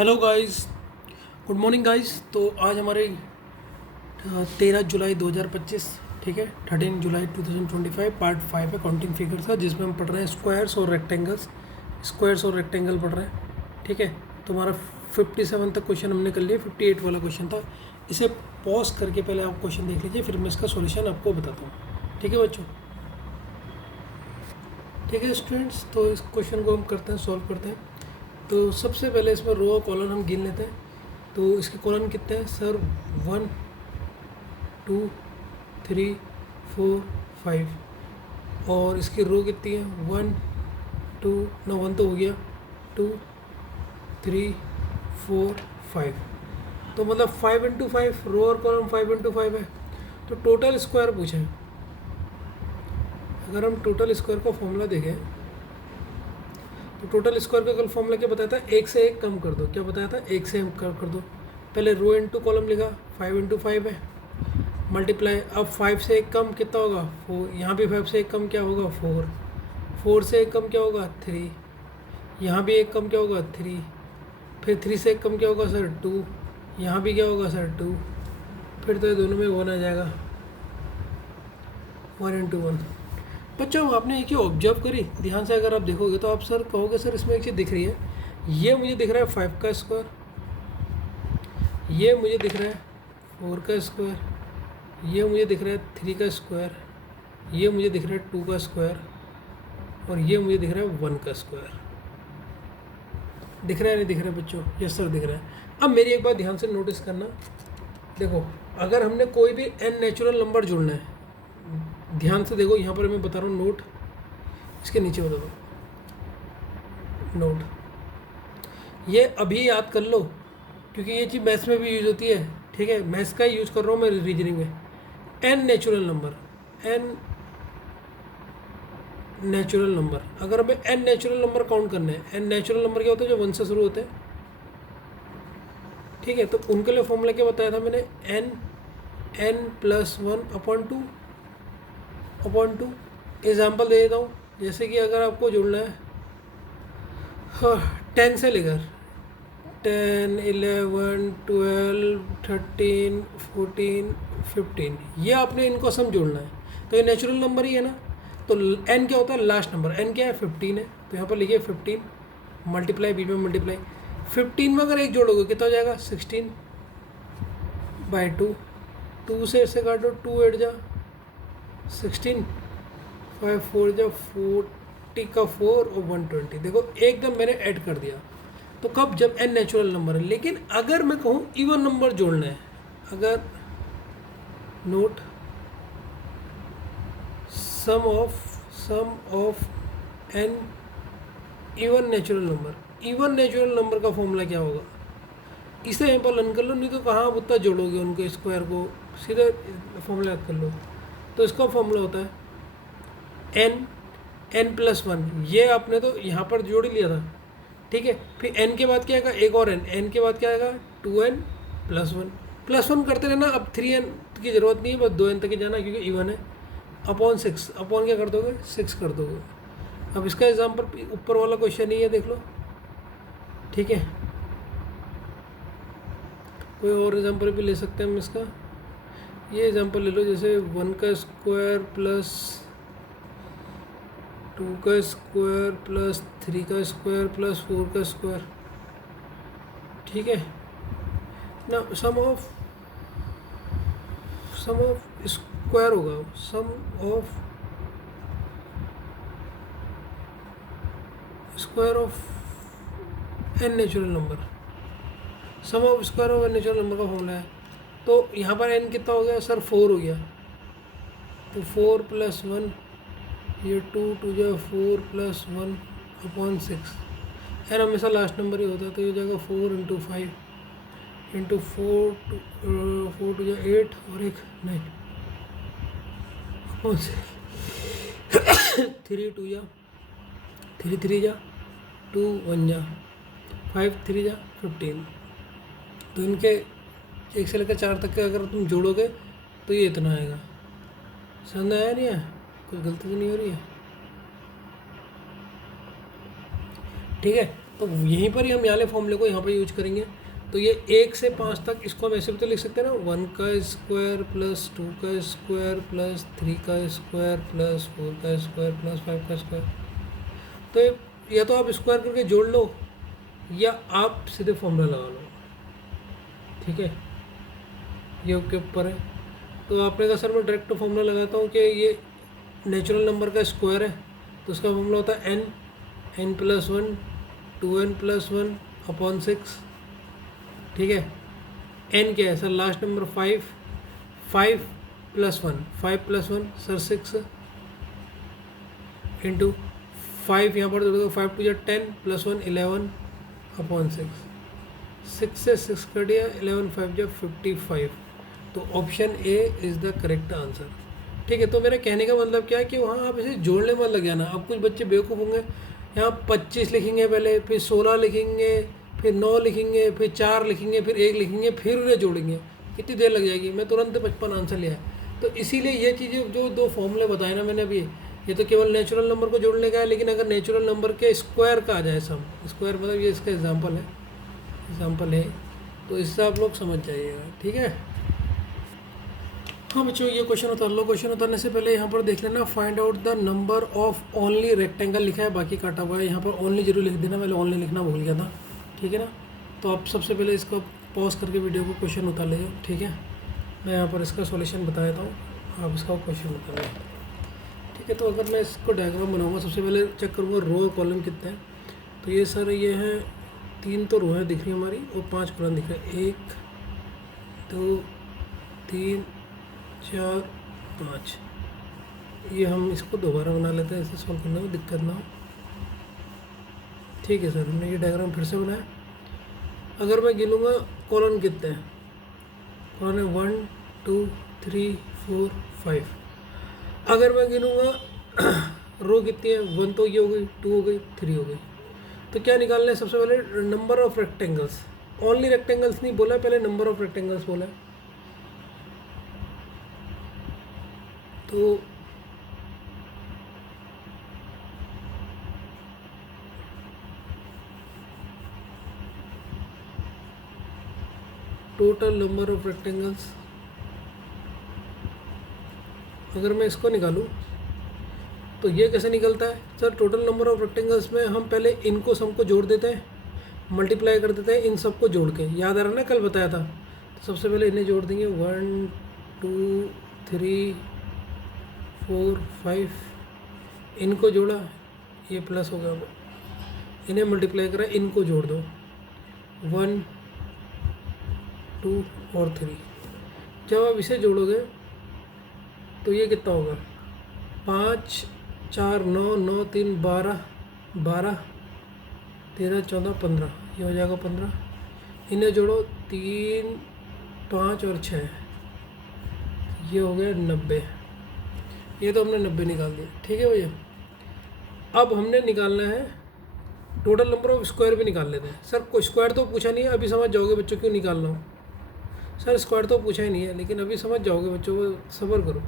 Hello guys, good morning guys. तो आज हमारे 13 जुलाई 2025, ठीक है, 13 जुलाई 2025 पार्ट 5 है काउंटिंग फिगर्स का, जिसमें हम पढ़ रहे हैं स्क्वायर्स और रेक्टेंगल्स। स्क्वायर्स और रेक्टेंगल पढ़ रहे हैं, ठीक है। तो हमारा 57 तक क्वेश्चन हमने कर लिया, 58 वाला क्वेश्चन था। इसे पॉज करके पहले आप क्वेश्चन देख लीजिए, फिर मैं इसका सॉल्यूशन आपको बताता हूँ, ठीक है बच्चों। ठीक है स्टूडेंट्स, तो इस क्वेश्चन को हम करते हैं, सॉल्व करते हैं। तो सबसे पहले इसमें रो और कॉलम हम गिन लेते हैं। तो इसके कॉलम कितने हैं सर? 1 2 3 4 5। और इसकी रो कितनी है? 1 2 ना 1 तो हो गया, 2 3 4 5। तो मतलब 5 इंटू 5, रो और कॉलम 5 इंटू 5 है। तो टोटल स्क्वायर पूछा है। अगर हम टोटल स्क्वायर का फॉर्मूला देखें तो टोटल स्क्वायर का कल फॉर्मूला क्या बताया था? एक से एक कम कर दो। क्या बताया था? एक से एक कर दो। पहले रो इंटू कॉलम लिखा, 5 इंटू 5 है, मल्टीप्लाई। अब 5 से एक कम कितना होगा? 4। यहाँ भी 5 से एक कम क्या होगा? 4। 4 से एक कम क्या होगा? 3। यहाँ भी एक कम क्या होगा? 3। फिर 3 से एक कम क्या होगा सर? 2। यहाँ भी क्या होगा सर? 2। फिर तो ये दोनों में 1 आ जाएगा, 1 इंटू 1। बच्चों आपने एक ही ऑब्जर्व करी ध्यान से, अगर आप देखोगे तो आप सर कहोगे सर इसमें एक चीज़ दिख रही है। ये मुझे दिख रहा है 5 का स्क्वायर, ये मुझे दिख रहा है 4 का स्क्वायर, ये मुझे दिख रहा है 3 का स्क्वायर, ये मुझे दिख रहा है 2 का स्क्वायर, और ये मुझे दिख रहा है 1 का स्क्वायर। दिख रहा है नहीं दिख रहा है बच्चों? यस सर दिख रहा है। अब मेरी एक बात ध्यान से नोटिस करना, देखो अगर हमने कोई भी n नेचुरल नंबर जोड़ना है, ध्यान से देखो, यहाँ पर मैं बता रहा हूँ नोट, इसके नीचे बता दो नोट। ये अभी याद कर लो, क्योंकि ये चीज़ मैथ्स में भी यूज़ होती है, ठीक है। मैथ्स का ही यूज़ कर रहा हूँ मैं रीजनिंग में। n natural number, n natural number, अगर हमें n नेचुरल नंबर काउंट करना है, n नेचुरल नंबर क्या होता है? जो 1 से शुरू होते हैं, ठीक है। तो उनके लिए फॉर्मूला क्या बताया था मैंने? n plus 1 upon 2 upon 2। Example दे देता हूँ, जैसे कि अगर आपको जोड़ना है 10 से लेकर 10 11 12 13 14 15, ये आपने इनको सम जोड़ना है। तो ये नेचुरल नंबर ही है ना। तो n क्या होता है? Last number. n क्या है? 15 है। तो यहाँ पर लिखिए 15 मल्टीप्लाई, बीच में मल्टीप्लाई। 15 में अगर एक जोड़ोगे कितना हो जाएगा? 16 बाई 2। 2 से इससे काटो, 2 8 जा 16, 5 4 जा 40 का 4 और 120। देखो एकदम मैंने ऐड कर दिया। तो कब? जब n नेचुरल नंबर है। लेकिन अगर मैं कहूँ इवन नंबर जोड़ना है, अगर note sum of n even natural number, even natural number का फॉर्मूला क्या होगा? इसे यहाँ पर लर्न कर लो, नहीं तो कहाँ आप उतना जोड़ोगे उनके स्क्वायर को, सीधे फॉर्मूला याद कर लो। तो इसका फॉर्मूला होता है n प्लस 1। ये आपने तो यहाँ पर जोड़ ही लिया था, ठीक है। फिर n के बाद क्या आएगा? एक और n के बाद क्या आएगा? 2n प्लस 1 करते रहना। अब 3n की ज़रूरत नहीं है, बस 2n तक ही जाना, क्योंकि इवन है। अपॉन 6, अपॉन क्या कर दोगे? 6 कर दोगे। अब इसका एग्जाम्पल ऊपर वाला क्वेश्चन ही है, देख लो, ठीक है। कोई और एग्जाम्पल भी ले सकते हैं हम इसका। ये एग्जाम्पल ले लो, जैसे 1 का स्क्वायर प्लस 2 का स्क्वायर प्लस 3 का स्क्वायर प्लस 4 का स्क्वायर, ठीक है ना। सम ऑफ स्क्वायर होगा, sum of square of n natural number, sum of square of n natural number का फॉर्मूला है। तो यहाँ पर n कितना हो गया सर? 4 हो गया। तो 4 प्लस 1, ये 2 2 जा 4 प्लस 1 अपॉन 6। n हमेशा लास्ट नंबर ही होता है, तो ये जाएगा 4 इंटू 5 इंटू 4 2 जा 8 और एक 9 अपॉन 6। 3 2 जा 3 3 जा 2 1 जा 5 3 जा 15। तो इनके 1 से लेकर 4 तक के अगर तुम जोड़ोगे तो ये इतना आएगा। समझ आया नहीं है? कुछ गलती तो नहीं हो रही है? ठीक है। तो यहीं पर ही हम यहाँ वाले फॉर्मूले को यहाँ पर यूज करेंगे। तो ये 1 से 5 तक इसको हम ऐसे भी तो लिख सकते हैं ना, 1 का स्क्वायर प्लस 2 का स्क्वायर प्लस 3 का स्क्वायर प्लस 4 का स्क्वायर प्लस 5 का स्क्वायर। तो या तो आप स्क्वायर करके जोड़ लो या आप सीधे फॉर्मूला लगा लो, ठीक है, ये के ऊपर है। तो आपने कहा सर मैं डायरेक्ट फॉर्मूला लगाता हूँ कि ये नेचुरल नंबर का स्क्वायर है, तो उसका फॉर्मूला होता है n plus 1 2n plus 1 upon 6, ठीक है। n क्या है sir, last number 5 plus 1 5 plus 1 sir 6 into 5 यहाँ पर जोड़ेगा 5 टू 10 प्लस 1 11 अपॉन 6 से 6 कर दिया, 11 5 जो 55। तो option A is the correct answer, ठीक है। तो मेरा कहने का मतलब क्या है कि वहाँ आप इसे जोड़ने मत लग जाना। अब कुछ बच्चे बेवकूफ़ होंगे, यहाँ 25 लिखेंगे पहले, फिर 16 लिखेंगे, फिर 9 लिखेंगे, फिर 4 लिखेंगे, फिर 1 लिखेंगे, फिर उन्हें जोड़ेंगे, कितनी देर लग जाएगी। मैं तुरंत 55 आंसर लिया है। तो इसीलिए ये चीज़ें जो 2 फॉर्मूले बताए ना मैंने अभी, ये तो केवल नेचुरल नंबर को जोड़ने का है, लेकिन अगर नेचुरल नंबर के स्क्वायर का आ जाए सम, स्क्वायर मतलब ये इसका एग्जाम्पल है, तो इससे आप लोग समझ जाइएगा, ठीक है। हाँ बच्चों, ये क्वेश्चन उतार लो। क्वेश्चन उतारने से पहले यहाँ पर देख लेना, find out the number of only rectangle लिखा है, बाकी काटा हुआ है। यहाँ पर ओनली जरूर लिख देना, मैंने ओनली लिखना भूल गया था, ठीक है ना। तो आप सबसे पहले इसको पॉज करके वीडियो को क्वेश्चन उतार लीजिए, ठीक है। मैं यहाँ पर इसका सॉल्यूशन बता देता हूँ, आप इसका क्वेश्चन उतार लें, ठीक है। तो अगर मैं इसको डायग्राम बनाऊँगा, सबसे पहले चेक करूँगा रो और कॉलम कितने हैं। तो ये सर ये हैं 3 तो रो हैं दिख रही है हमारी, और 5 कॉलम दिख रहे हैं, 1 2 3 4 5। ये हम इसको दोबारा बना लेते हैं, इसे सॉल्व करने में दिक्कत ना हो, ठीक है सर। हमने ये डायग्राम फिर से बनाया। अगर मैं गिनूँगा कॉलम कितने हैं, कॉलम है 1 2 3 4 5। अगर मैं गिनूँगा रो कितनी है, 1 तो ये हो गई, 2 हो गई, 3 हो गई। तो क्या निकालना है सबसे पहले, number of rectangles. Only rectangles नहीं बोला, पहले नंबर ऑफ रेक्टेंगल्स बोला है। तो टोटल नंबर ऑफ रेक्टेंगल्स, अगर मैं इसको निकालूं तो ये कैसे निकलता है sir. Total number of rectangles में हम पहले इनको सबको जोड़ देते हैं, मल्टीप्लाई कर देते हैं इन सबको जोड़ के, याद आ रहा ना, कल बताया था। तो सबसे पहले इन्हें जोड़ देंगे, 1 2 3 4 5, इनको जोड़ा, ये प्लस हो गया, इन्हें मल्टीप्लाई करा, इनको जोड़ दो, 1 2 और 3। जब आप इसे जोड़ोगे तो ये कितना होगा, 5 4 9 9 3 12 12 13 14 15, ये हो जाएगा 15। इन्हें जोड़ो, 3 5 और 6, ये हो गया 90। ये तो हमने 90 निकाल दिया, ठीक है भैया। अब हमने निकालना है टोटल नंबर ऑफ स्क्वायर भी निकाल लेते हैं। सर कोई स्क्वायर तो पूछा नहीं है, अभी समझ जाओगे बच्चों क्यों निकालना हो। सर स्क्वायर तो पूछा ही नहीं है, लेकिन अभी समझ जाओगे बच्चों को, सब्र करो।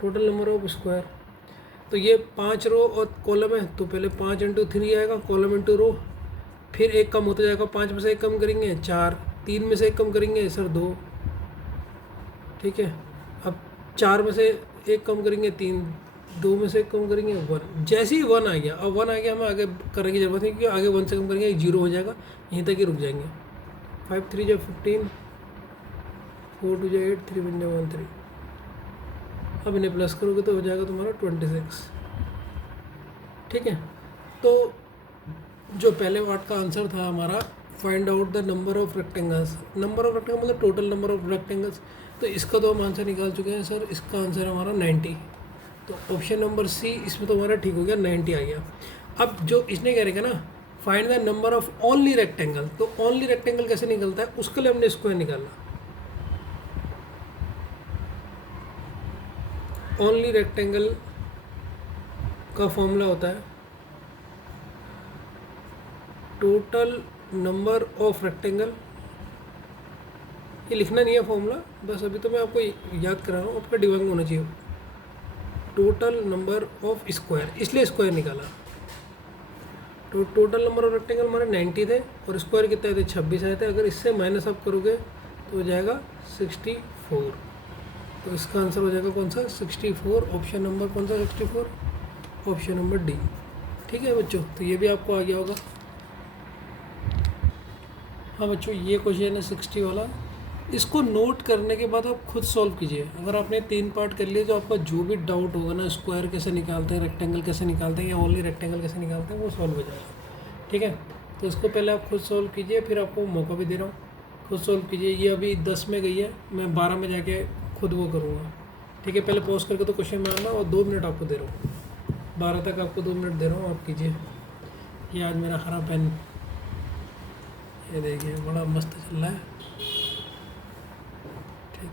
टोटल नंबर ऑफ स्क्वायर, तो ये 5 रो और कॉलम है, तो पहले 5 इंटू 3 आएगा, कॉलम इंटू रो, फिर एक कम होता जाएगा, 5 में से एक कम करेंगे 4, 3 में से एक कम करेंगे सर 2, ठीक है। अब 4 में से एक कम करेंगे 3, 2 में से एक कम करेंगे 1। जैसे ही 1 आ गया, अब 1 आ गया, हमें आगे करने की जरूरत नहीं, क्योंकि आगे 1 से कम करेंगे 0 हो जाएगा, यहीं तक ही रुक जाएंगे। 5 3 जो 15, 4 2 जो 8, 3 1 जो 1 3। अब इन्हें प्लस करोगे तो हो जाएगा तुम्हारा 26, ठीक है। तो जो पहले पार्ट का आंसर था हमारा, find out the number of rectangles. Number of rectangle मतलब टोटल नंबर ऑफ रेक्टेंगल्स। तो इसका तो हम आंसर निकाल चुके हैं सर, इसका आंसर हमारा 90। तो ऑप्शन नंबर सी इसमें तो हमारा ठीक हो गया, 90 आ गया। अब जो इसने क्या रहेगा ना, find the number of only rectangle. तो ओनली रेक्टेंगल कैसे निकलता है, उसके लिए हमने स्क्वायर निकालना। ओनली रेक्टेंगल का फॉर्मूला होता है टोटल नंबर ऑफ रेक्टेंगल। ये लिखना नहीं है फॉर्मूला, बस अभी तो मैं आपको याद करा रहा हूँ, आपका दिमाग में होना चाहिए। टोटल नंबर ऑफ स्क्वायर, इसलिए स्क्वायर निकाला। तो टोटल नंबर ऑफ रेक्टेंगल हमारे 90 थे और स्क्वायर कितने थे 26 आए थे। अगर इससे माइनस आप करोगे तो हो जाएगा 64। तो इसका आंसर हो जाएगा कौन सा 64। ऑप्शन नंबर कौन सा 64? Option number D. ठीक है बच्चों, तो ये भी आपको आ गया होगा। हाँ बच्चों, ये क्वेश्चन है 60 वाला। इसको नोट करने के बाद आप खुद सॉल्व कीजिए। अगर आपने 3 पार्ट कर लिए तो आपका जो भी डाउट होगा ना, स्क्वायर कैसे निकालते हैं, रेक्टेंगल कैसे निकालते हैं या ओनली रेक्टेंगल कैसे निकालते हैं, वो सॉल्व हो जाएगा। ठीक है, तो इसको पहले आप खुद सॉल्व कीजिए, फिर आपको मौका भी दे रहा हूँ, खुद सॉल्व कीजिए। ये अभी 10 में गई है, मैं 12 में जाके खुद वो करूँगा। ठीक है, पहले पॉज करके तो क्वेश्चन में आना, और 2 मिनट आपको दे रहा हूँ, 12 तक आपको 2 मिनट दे रहा हूँ, आप कीजिए। ये आज मेरा हरा पेन, ये देखिए बड़ा मस्त चल रहा है। ठीक,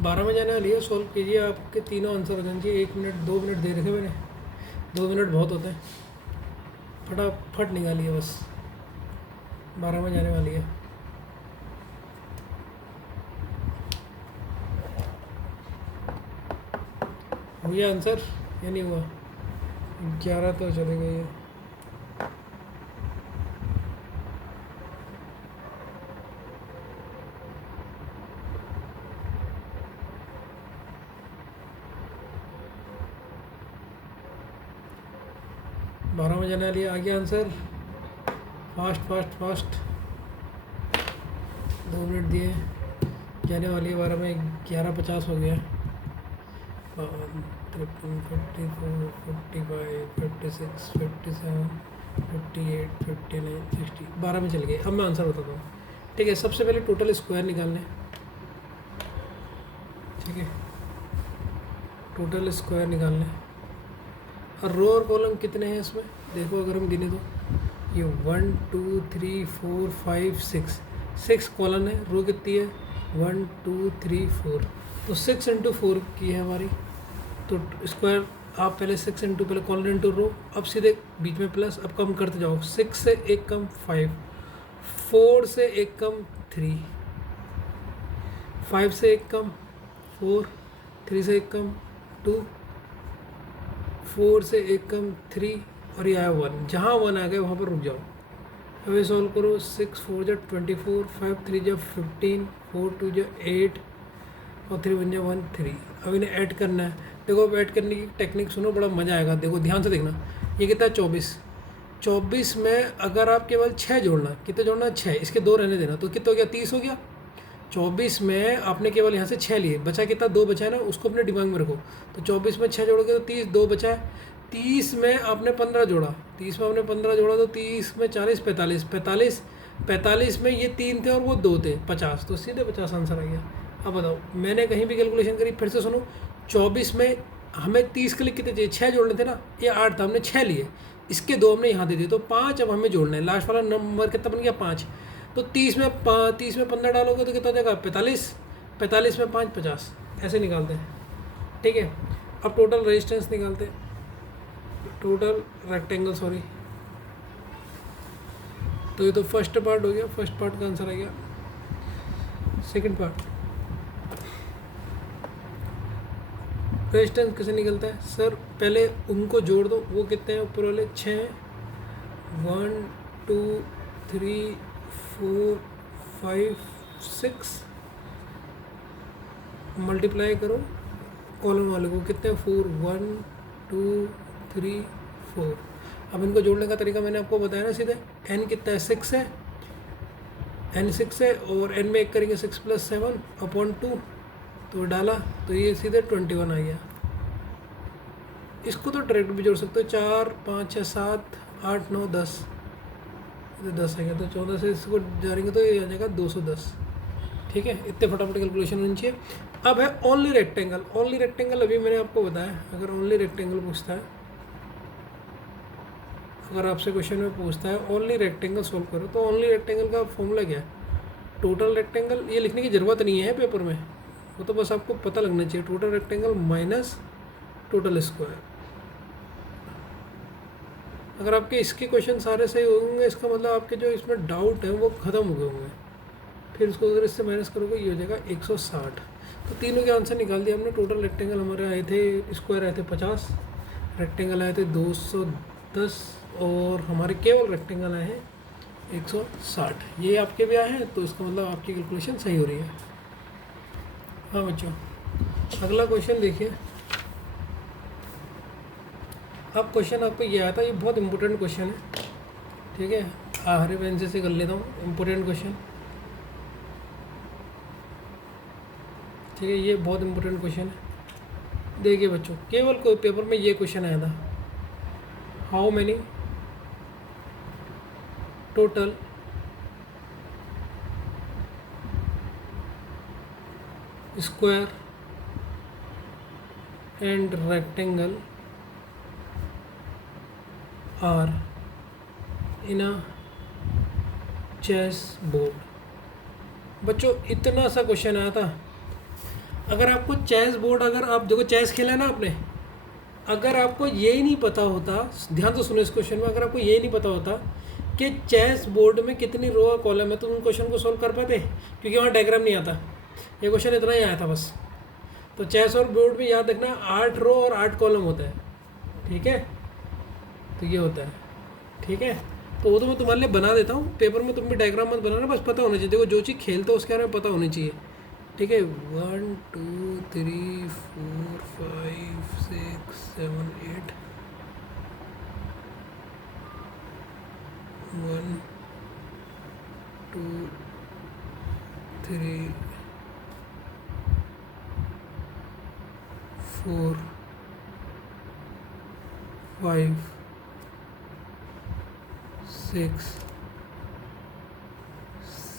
12 में जाने वाली है, सॉल्व कीजिए। आपके तीनों आंसर हो जाने चाहिए। 1 मिनट 2 मिनट दे रखे मैंने, 2 मिनट बहुत होते हैं, फटाफट निकालिए बस। 12 में जाने वाली है। हो गया आंसर या नहीं हुआ? 11 तो चले गए ये। बारह में जाने वाली है, आ गया answer. Fast fast fast, 2 minute दिए, जाने वाली है 12 में। 11:50 हो गया। 53, 54, 55, 56, 57, 58, 59, 60, 12 में चल गए। अब मैं आंसर बताता हूँ। ठीक है, सबसे पहले टोटल स्क्वायर निकालने। ठीक है, टोटल स्क्वायर निकालने। और रो और कॉलम कितने हैं इसमें देखो, अगर हम गिने तो ये 1 2 3 4 5 6 कॉलम है। रो कितनी है 1 2 3 4, तो 6 × 4 की है हमारी। तो स्क्वायर आप पहले 6 × पहले कॉलम इंटू रो, अब सीधे बीच में प्लस, अब कम करते जाओ। 6 से 1 कम 5, 4 से 1 कम 3, 5 से 1 कम 4, 3 से 1 कम 2, 4 से 1 कम 3, और ये आया 1। जहाँ 1 आ गया वहाँ पर रुक जाओ। अब ये सॉल्व करो। 6 4 जा 24, 5 3 जा 15, 4 2 जा 8, और 3 1 जा 1 3। अब इन्हें ऐड करना है। देखो, अब ऐड करने की टेक्निक सुनो, बड़ा मज़ा आएगा। देखो ध्यान से देखना, ये कितना है 24। 24 में अगर आप केवल 6 जोड़ना, कितने जोड़ना 6, इसके 2 रहने देना, तो कितना हो गया 30 हो गया। 24 में आपने केवल यहाँ से 6 लिए, बचा कितना 2 बचा है ना, उसको अपने दिमाग में रखो। तो 24 में 6 जोड़ोगे तो 30, 2 बचा है। 30 में आपने 15 जोड़ा, 30 में आपने 15 जोड़ा तो 30 में 40, 45 में ये 3 थे और वो 2 थे, 50, तो सीधे 50 आंसर आ गया। अब बताओ, मैंने कहीं भी कैलकुलेशन करी, फिर से सुनो। 24 में हमें 30 के लिए कितने चाहिए, 6 जोड़ने थे ना, ये 8 था, हमने 6 लिए, इसके 2 हमने यहाँ दे दिए, तो 5 अब हमें जोड़ना है। लास्ट वाला नंबर कितना बन गया 5। तो 30 में 15 डालोगे तो कितना हो जाएगा 45, 45 में 5 50, ऐसे निकालते हैं। ठीक है, अब टोटल रेजिस्टेंस निकालते हैं, टोटल रेक्टेंगल, सॉरी। तो ये तो फर्स्ट पार्ट हो गया, फर्स्ट पार्ट का आंसर आ गया। सेकंड पार्ट, रेजिस्टेंस कैसे निकलता है सर? पहले उनको जोड़ दो, वो कितने हैं ऊपर वाले 6 हैं, 1 2 3 4 5 6, मल्टीप्लाई करो कॉलम वाले को, कितने 4 1 2 3 4। अब इनको जोड़ने का तरीका मैंने आपको बताया ना सीधे। n कितना है 6 है, n 6 है, और n में 1 करेंगे 6 + 7 अपॉन 2, तो डाला तो ये सीधे 21 आ गया। इसको तो डायरेक्ट भी जोड़ सकते हो, 4 5 6 7 8 9 10, तो 10 आ गया, तो 14 से इसको जोड़ेंगे तो ये आ जाएगा 210। ठीक है, इतने फटाफट कैलकुलेशन होनी चाहिए। अब है ओनली रेक्टेंगल। ओनली रेक्टेंगल अभी मैंने आपको बताया, अगर ओनली रेक्टेंगल पूछता है, अगर आपसे क्वेश्चन में पूछता है ओनली रेक्टेंगल सॉल्व करो, तो ओनली रेक्टेंगल का फॉर्मूला क्या है? टोटल रेक्टेंगल, ये लिखने की ज़रूरत नहीं है पेपर में, वो तो बस आपको पता लगना चाहिए। Total rectangle minus total square, अगर आपके इसके क्वेश्चन सारे सही होंगे इसका मतलब आपके जो इसमें डाउट है वो ख़त्म हो गए होंगे। फिर उसको अगर इससे माइनस करोगे ये हो जाएगा 160। तो तीनों के आंसर निकाल दिए हमने। टोटल रेक्टेंगल हमारे आए थे, स्क्वायर आए थे 50, रेक्टेंगल आए थे 210 और हमारे केवल रेक्टेंगल आए हैं 160। ये आपके भी आए हैं तो इसका मतलब आपकी कैलकुलेशन सही हो रही है। हाँ बच्चों, अगला क्वेश्चन देखिए। अब क्वेश्चन आपको ये आया था, ये बहुत इंपॉर्टेंट क्वेश्चन है, ठीक है। हरे पेन से कर लेता हूँ, इंपॉर्टेंट क्वेश्चन, ठीक है। ये बहुत इंपॉर्टेंट क्वेश्चन है। देखिए बच्चों, केवल कोई पेपर में ये क्वेश्चन आया था, how many total square and rectangle are in a chess board. बच्चों इतना सा क्वेश्चन आया था। अगर आपको चेस बोर्ड, अगर आप देखो चेस खेला है ना आपने, अगर आपको ये ही नहीं पता होता, ध्यान से सुनो इस क्वेश्चन में, अगर आपको ये ही नहीं पता होता कि चेस बोर्ड में कितनी रो और कॉलम है तो उन क्वेश्चन को सोल्व कर पाते, क्योंकि वहाँ डायग्राम नहीं आता। ये क्वेश्चन इतना ही आया था बस। तो चेस और बोर्ड में याद रखना 8 रो और 8 कॉलम होता है, ठीक है। तो ये होता है, ठीक है। तो वो तो मैं तुम्हारे लिए बना देता हूँ, पेपर में तुम भी डायग्राम मत बनाना, बस पता होना चाहिए। देखो जो चीज़ खेलते हो उसके बारे में पता होनी चाहिए, ठीक है। 1 2 3 4 5 6 7 8 1 2 3 4 5 6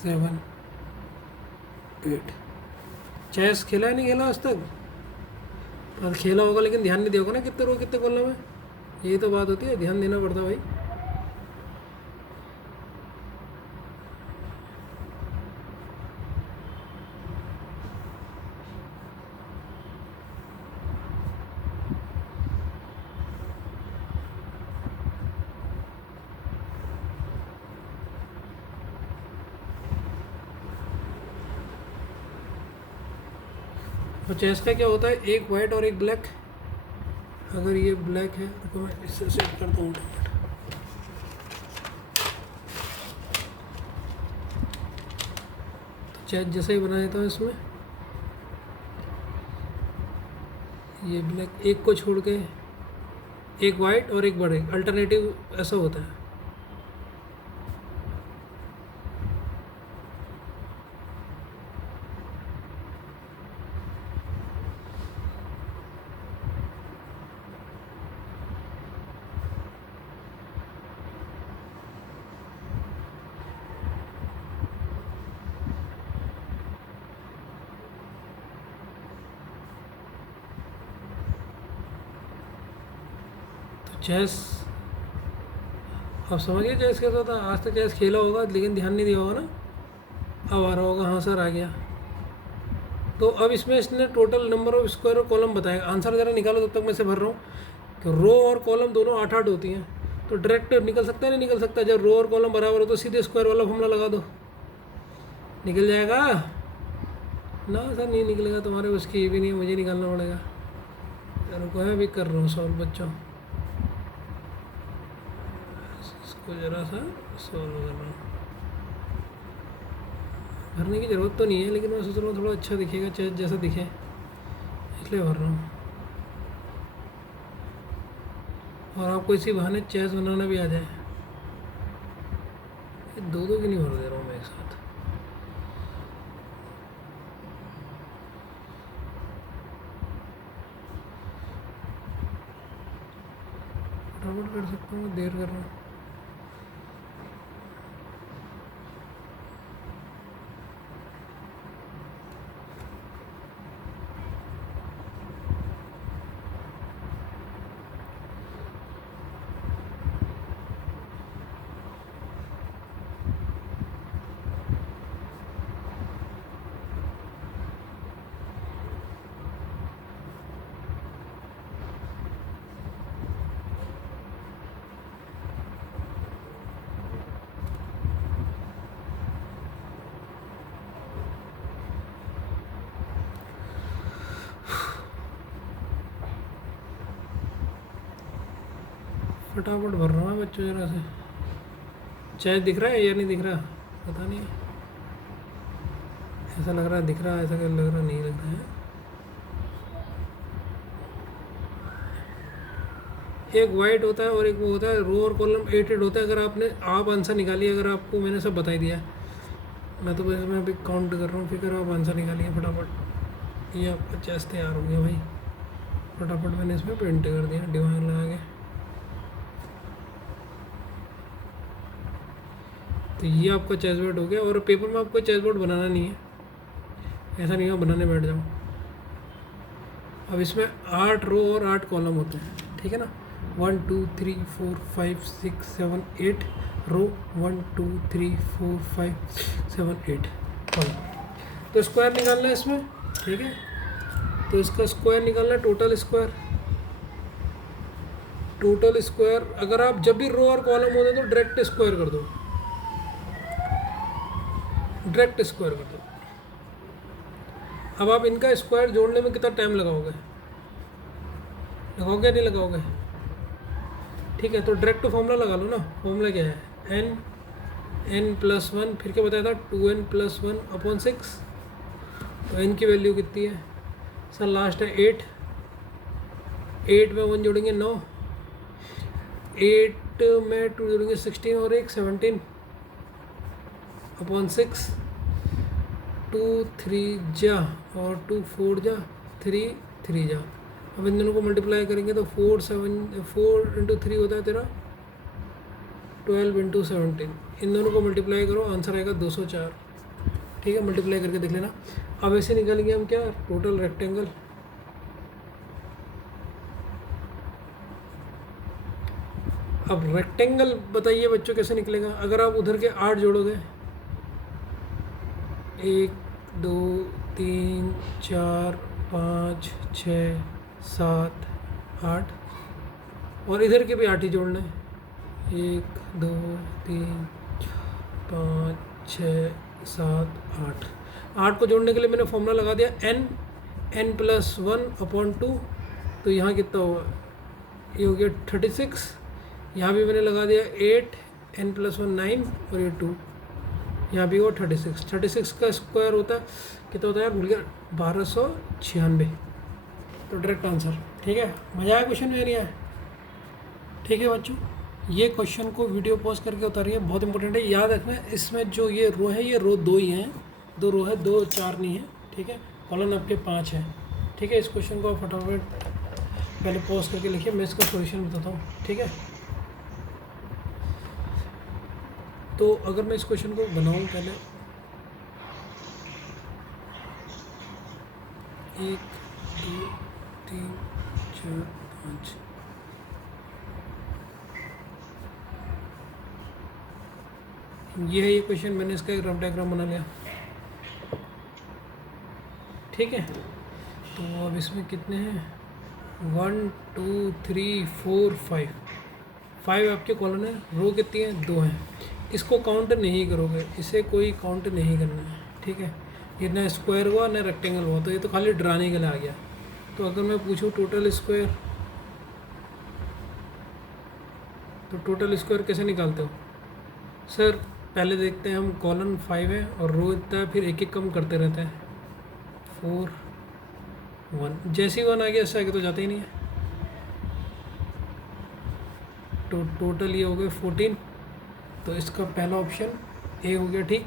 7 8। चेस खेला है नहीं खेला आज तक? और खेला होगा लेकिन ध्यान नहीं दिया होगा ना कितने रो कितने कॉलम है। यही तो बात होती है, ध्यान देना पड़ता है भाई। तो चेस का क्या होता है, एक वाइट और एक ब्लैक। अगर ये ब्लैक है तो मैं इससे सेट करता हूँ। तो चेस जैसा ही बना देता हूँ इसमें, ये ब्लैक एक को छोड़ के एक वाइट और एक बड़े, अल्टरनेटिव ऐसा होता है। चेस आप समझ गए चेस कैसा होता है? आज तक चेस खेला होगा लेकिन ध्यान नहीं दिया होगा ना। अब आ रहा होगा, हाँ सर आ गया। तो अब इसमें इसने टोटल नंबर ऑफ स्क्वायर और कॉलम बताएगा। आंसर ज़रा निकालो, तब तक मैं से भर रहा हूँ कि रो और कॉलम दोनों 8 8 होती हैं। तो डायरेक्ट निकल सकता है नहीं निकल सकता? जब रो और कॉलम बराबर हो तो सीधे स्क्वायर वाला फॉर्मूला लगा दो, निकल जाएगा ना। सर नहीं निकलेगा, तुम्हारे उसकी ये भी नहीं, मुझे निकालना पड़ेगा। रुको है, अभी कर रहा हूँ सॉल्व बच्चों, इसको ज़रा सा सॉल्व कर रहा हूँ। भरने की ज़रूरत तो नहीं है लेकिन मैं सोच रहा हूँ थोड़ा अच्छा दिखेगा, चेस जैसा दिखे, इसलिए भर रहा हूँ। और आपको इसी बहाने चेस बनाना भी आ जाए। दो दो की नहीं भर दे रहा हूँ मैं एक साथ। फटाफट कर सकता हूँ, देर कर रहा हूँ। फटाफट भर रहा है बच्चों जरा से। चाहे दिख रहा है या नहीं दिख रहा पता नहीं, ऐसा लग रहा है दिख रहा है, ऐसा लग रहा नहीं लग रहा है। एक वाइट होता है और एक वो होता है रो और कॉलम 8 होता है। अगर आपने आप आंसर निकालिए, अगर आपको मैंने सब बता दिया, मैं तो बस मैं अभी काउंट कर रहा हूँ, फिर आप आंसर निकालिए फटाफट। ये आपका चेस तैयार हो गया भाई, फटाफट मैंने इसमें पेंट कर दिया डिवाइन लगा के। तो ये आपका चेस बोर्ड हो गया। और पेपर में आपको चेस बोर्ड बनाना नहीं है, ऐसा नहीं हो बनाने बैठ जाओ। अब इसमें 8 रो और 8 कॉलम होते हैं, ठीक है ना। 1 2 3 4 5 6 7 8 रो, 1 2 3 4 5 7 8 कॉलम। तो स्क्वायर निकालना है इसमें, ठीक है। तो इसका स्क्वायर निकालना है, टोटल स्क्वायर। टोटल स्क्वायर अगर आप जब भी रो और कॉलम होते तो डायरेक्ट स्क्वायर कर दो, डायरेक्ट स्क्वायर कर दो। अब आप इनका स्क्वायर जोड़ने में कितना टाइम लगाओगे, लगाओगे नहीं लगाओगे? ठीक है, तो डायरेक्ट फॉर्मूला लगा लो ना। फॉर्मूला क्या है, n + 1, फिर क्या बताया था 2n + 1/6। तो n की वैल्यू कितनी है सर? लास्ट है 8, 8 में 1 जोड़ेंगे 9, 8 में 2 जोड़ेंगे 16 और 1 17/6। 2 3 जा और 2 4 जा, 3 3 जा। अब इन दोनों को मल्टीप्लाई करेंगे तो 4 × 3 होता है तेरा 12 × 17। इन दोनों को मल्टीप्लाई करो, आंसर आएगा 204। ठीक है, मल्टीप्लाई करके देख लेना। अब ऐसे निकालेंगे हम क्या, टोटल रेक्टेंगल। अब रेक्टेंगल बताइए बच्चों कैसे निकलेगा। अगर आप उधर के 8 जोड़ोगे, 1 2 3 4 5 6 7 8, और इधर के भी 8 ही जोड़ना है। 1 2 3 5 6 7 8। 8 को जोड़ने के लिए मैंने फॉर्मूला लगा दिया n + 1/2। तो यहाँ कितना होगा, ये हो गया 36। यहाँ भी मैंने लगा दिया 8, n + 1 9 और ये 2, यहाँ भी वो 36। 36 का स्क्वायर होता है कितना होता है यार, भूल गया, 1296। तो डायरेक्ट आंसर। ठीक है, मज़ा आया क्वेश्चन में नहीं आया? ठीक है बच्चों, ये क्वेश्चन को वीडियो पॉज करके उतारिए, बहुत इंपॉर्टेंट है, याद रखना। इसमें जो ये रो है, ये रो 2 ही हैं, 2 रो है, 2 4 नहीं है। ठीक है, कॉलम आपके 5 है। ठीक है, इस क्वेश्चन को फटाफट पहले पॉज करके लिखिए, मैं इसका सॉल्यूशन बताता हूँ। ठीक है, तो अगर मैं इस क्वेश्चन को बनाऊँ पहले, 1 2 3 4 5, ये है ये क्वेश्चन। मैंने इसका एक रफ डायग्राम बना लिया। ठीक है, तो अब इसमें कितने हैं, 1 2 3 4 5 आपके कॉलम है। रो कितनी है, 2 हैं। इसको काउंट नहीं करोगे, इसे कोई काउंट नहीं करना है। ठीक है, ये ना स्क्वायर हुआ ना रेक्टेंगल हुआ, तो ये तो खाली डराने के लिए आ गया। तो अगर मैं पूछूँ टोटल स्क्वायर, तो टोटल स्क्वायर कैसे निकालते हो सर? पहले देखते हैं हम, कॉलम 5 है और रो इतना है, फिर एक एक कम करते रहते हैं। 4 1, जैसे ही 1 आ गया इससे आगे तो जाते ही नहीं है। तो टोटल ये हो गए 14। तो इसका पहला ऑप्शन ए हो गया। ठीक,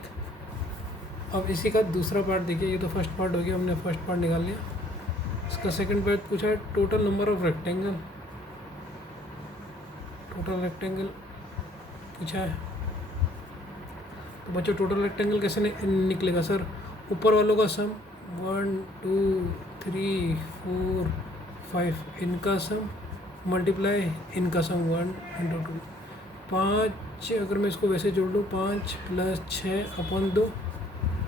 अब इसी का दूसरा पार्ट देखिए। ये तो फर्स्ट पार्ट हो गया, हमने फर्स्ट पार्ट निकाल लिया। इसका सेकंड पार्ट पूछा है, total number of rectangle. Total rectangle पूछा है। तो बच्चों टोटल रेक्टेंगल कैसे निकलेगा सर? ऊपर वालों का सम 1 2 3 4 5, इनका सम मल्टीप्लाई इनका सम 1 × 2 5। अगर मैं इसको वैसे जोड़ लूँ, 5 + 6/2,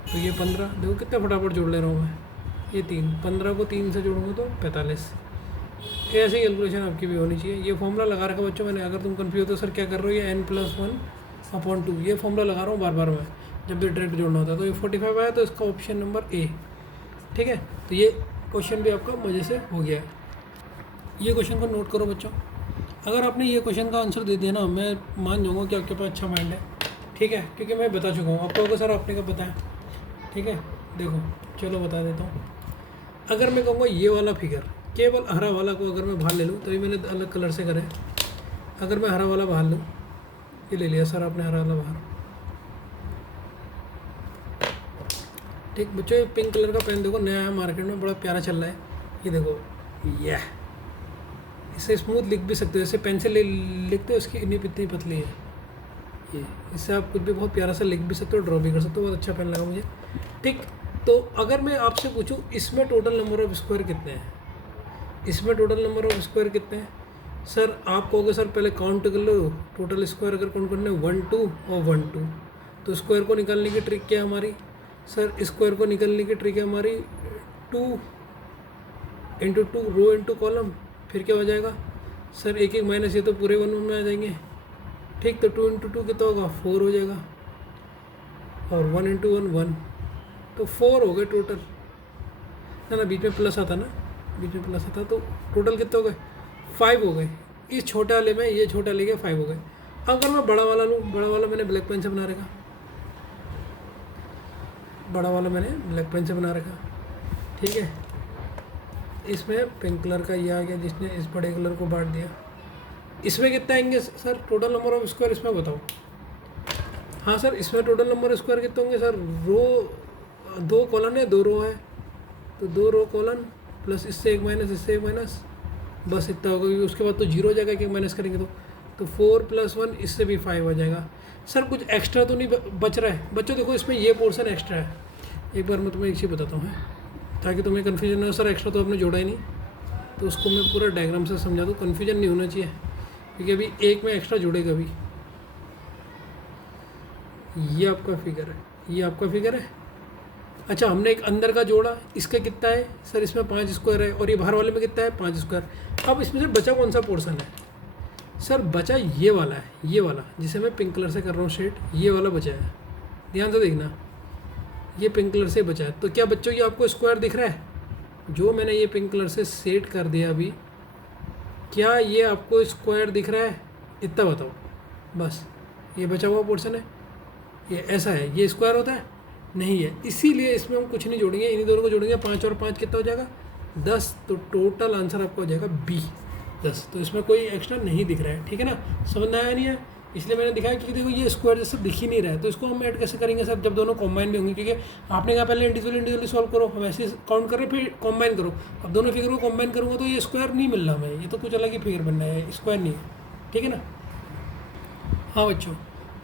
तो ये 15। देखो कितना फटाफट जोड़ ले रहा हूँ मैं। ये 3, 15 को 3 से जोड़ूंगा तो 45। ऐसी कैलकुलेशन आपकी भी होनी चाहिए। ये फॉर्मूला लगा रखा बच्चों मैंने। अगर तुम कंफ्यूज हो सर क्या कर रहे हो, ये n + 1/2, ये फॉर्मूला लगा रहा हूँ बार बार मैं, जब भी डायरेक्ट जोड़ना होता है। तो ये 45 आया, तो इसका ऑप्शन नंबर ए। ठीक है, तो ये क्वेश्चन भी आपका मज़े से हो गया है। ये क्वेश्चन को नोट करो बच्चों। अगर आपने ये क्वेश्चन का आंसर दे दिया ना, मैं मान जाऊँगा कि आपके पास अच्छा माइंड है, ठीक है, क्योंकि मैं बता चुका हूँ आपको। अगर सर आपने कब बताया, ठीक है, देखो चलो बता देता हूँ। अगर मैं कहूँगा ये वाला फिगर, केवल हरा वाला को अगर मैं बाहर ले लूँ, तो ये मैंने अलग कलर से करा है। अगर मैं हरा वाला बाहर लूँ, ये ले लिया सर आपने हरा वाला बाहर, ठीक बच्चों। ये पिंक कलर का पेन देखो नया है मार्केट में, बड़ा प्यारा चल रहा है, ये देखो, यह इससे स्मूथ लिख भी सकते हो, जैसे पेंसिल लिखते हो, इसकी इतनी पतली है ये, इससे आप कुछ भी बहुत प्यारा सा लिख भी सकते हो, ड्रॉ भी कर सकते हो। बहुत अच्छा पेन लगा मुझे, ठीक। तो अगर मैं आपसे पूछूं इसमें टोटल नंबर ऑफ स्क्वायर कितने हैं, इसमें टोटल नंबर ऑफ स्क्वायर कितने हैं, सर आप कहोगे सर पहले काउंट कर लो टोटल स्क्वायर, अगर काउंट करने 1 2 और 1 2, तो स्क्वायर को निकालने की ट्रिक क्या है हमारी, सर स्क्वायर को निकालने की ट्रिक है हमारी 2 इंटू 2 रो इंटू कॉलम, फिर क्या हो जाएगा सर, एक एक माइनस, ये तो पूरे 1 1 में आ जाएंगे, ठीक। तो 2 इंटू 2 कितना होगा, 4 हो जाएगा, और 1 इंटू 1 1, तो 4 हो गए टोटल, ना बीच में प्लस आता ना, बीच में प्लस आता, तो टोटल कितने हो गए, 5 हो गए। इस छोटे वाले में ये छोटा ले गया, 5 हो गए। अब अगर मैं बड़ा वाला लूँ, बड़ा वाला मैंने ब्लैक पेन से बना रखा, बड़ा वाला मैंने ब्लैक पेन से बना रखा, ठीक है। इसमें पिंक कलर का ये आ गया जिसने इस बड़े कलर को बांट दिया। इसमें कितना आएंगे sir total number of square, इसमें बताओ। हाँ सर, इसमें टोटल नंबर ऑफ स्क्वायर कितने होंगे सर, रो 2 कॉलन है, 2 रो है, तो 2 रो कॉलन प्लस इससे एक माइनस, इससे एक माइनस, बस इतना होगा, क्योंकि उसके बाद तो जीरो हो जाएगा, एक माइनस करेंगे तो 4 + 1, इससे भी 5 हो जाएगा। सर कुछ एक्स्ट्रा तो नहीं बच रहा है बच्चों, देखो इसमें ये पोर्शन एक्स्ट्रा है। एक बार मैं तुम्हें एक चीज़ बताता हूँ, ताकि तुम्हें कन्फ्यूजन ना हो, सर एक्स्ट्रा तो आपने जोड़ा ही नहीं, तो उसको मैं पूरा डायग्राम से समझा दूँ, कन्फ्यूजन नहीं होना चाहिए, क्योंकि अभी एक में एक्स्ट्रा जुड़ेगा अभी। ये आपका फिगर है, ये आपका फिगर है। अच्छा, हमने एक अंदर का जोड़ा, इसका कितना है सर, इसमें 5 स्क्वायर है, और ये बाहर वाले में कितना है 5 स्क्वायर। अब इसमें से बचा कौन सा पोर्शन है सर, बचा ये वाला है, ये वाला जिसे मैं पिंक कलर से कर रहा हूँ शेड, ये वाला बचा है, ध्यान से देखना, ये पिंक कलर से बचा है। तो क्या बच्चों ये आपको स्क्वायर दिख रहा है, जो मैंने ये पिंक कलर से सेट कर दिया अभी, क्या ये आपको स्क्वायर दिख रहा है, इतना बताओ बस। ये बचा हुआ पोर्शन है, ये ऐसा है, ये स्क्वायर होता है नहीं है, इसीलिए इसमें हम कुछ नहीं जोड़ेंगे, इन्हीं दोनों को जोड़ेंगे। 5 और 5 कितना हो जाएगा 10, तो टोटल आंसर आपका हो जाएगा B 10। तो इसमें कोई एक्स्ट्रा नहीं दिख रहा है, ठीक है ना, समझ में आया नहीं है, इसलिए मैंने दिखाया कि देखो ये स्क्वायर जैसे दिख ही नहीं रहा है, तो इसको हम ऐड कैसे करेंगे सर, जब दोनों कॉम्बाइन भी होंगे, क्योंकि आपने कहा पहले इंडिविजुअली सॉल्व करो, हम ऐसे काउंट कर रहे फिर कॉम्बाइन करो। अब दोनों फिगर को कॉम्बाइन करूँगा तो ये स्क्वायर नहीं मिल रहा मैं, ये तो कुछ अलग ही फिगर बनना है, स्क्वायर नहीं है, ठीक है ना। हाँ बच्चों,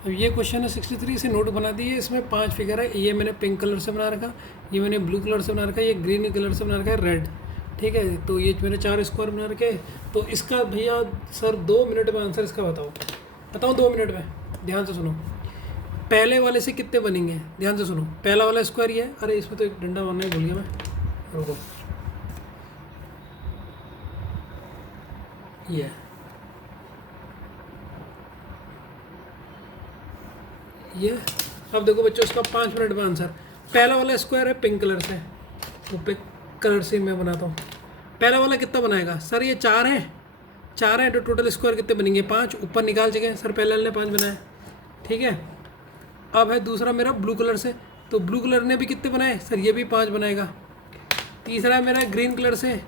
अब ये क्वेश्चन है 63 से नोट बना दिए, इसमें 5 फिगर है, ये मैंने पिंक कलर से बना रखा, ये मैंने ब्लू कलर से बना रखा, ये ग्रीन कलर से बना रखा है रेड, ठीक है। तो ये मैंने 4 स्क्वायर बना रखे। तो इसका भैया सर 2 मिनट में आंसर इसका बताओ 2 मिनट में, ध्यान से सुनो। पहले वाले से कितने बनेंगे, ध्यान से सुनो, पहला वाला स्क्वायर ये है, अरे इसमें तो एक डंडा मारना ही भूल गया मैं, रुको, ये अब देखो बच्चों, इसका 5 मिनट में आंसर। पहला वाला स्क्वायर है पिंक कलर से, तो पिंक कलर से मैं बनाता हूँ। पहला वाला कितना बनाएगा सर, ये 4 है, तो टोटल स्क्वायर कितने बनेंगे 5, ऊपर निकाल चुके सर, पहले वाले ने 5 बनाया, ठीक है। अब है दूसरा मेरा ब्लू कलर से, तो ब्लू कलर ने भी कितने बनाए सर, ये भी 5 बनाएगा। तीसरा है मेरा ग्रीन कलर से,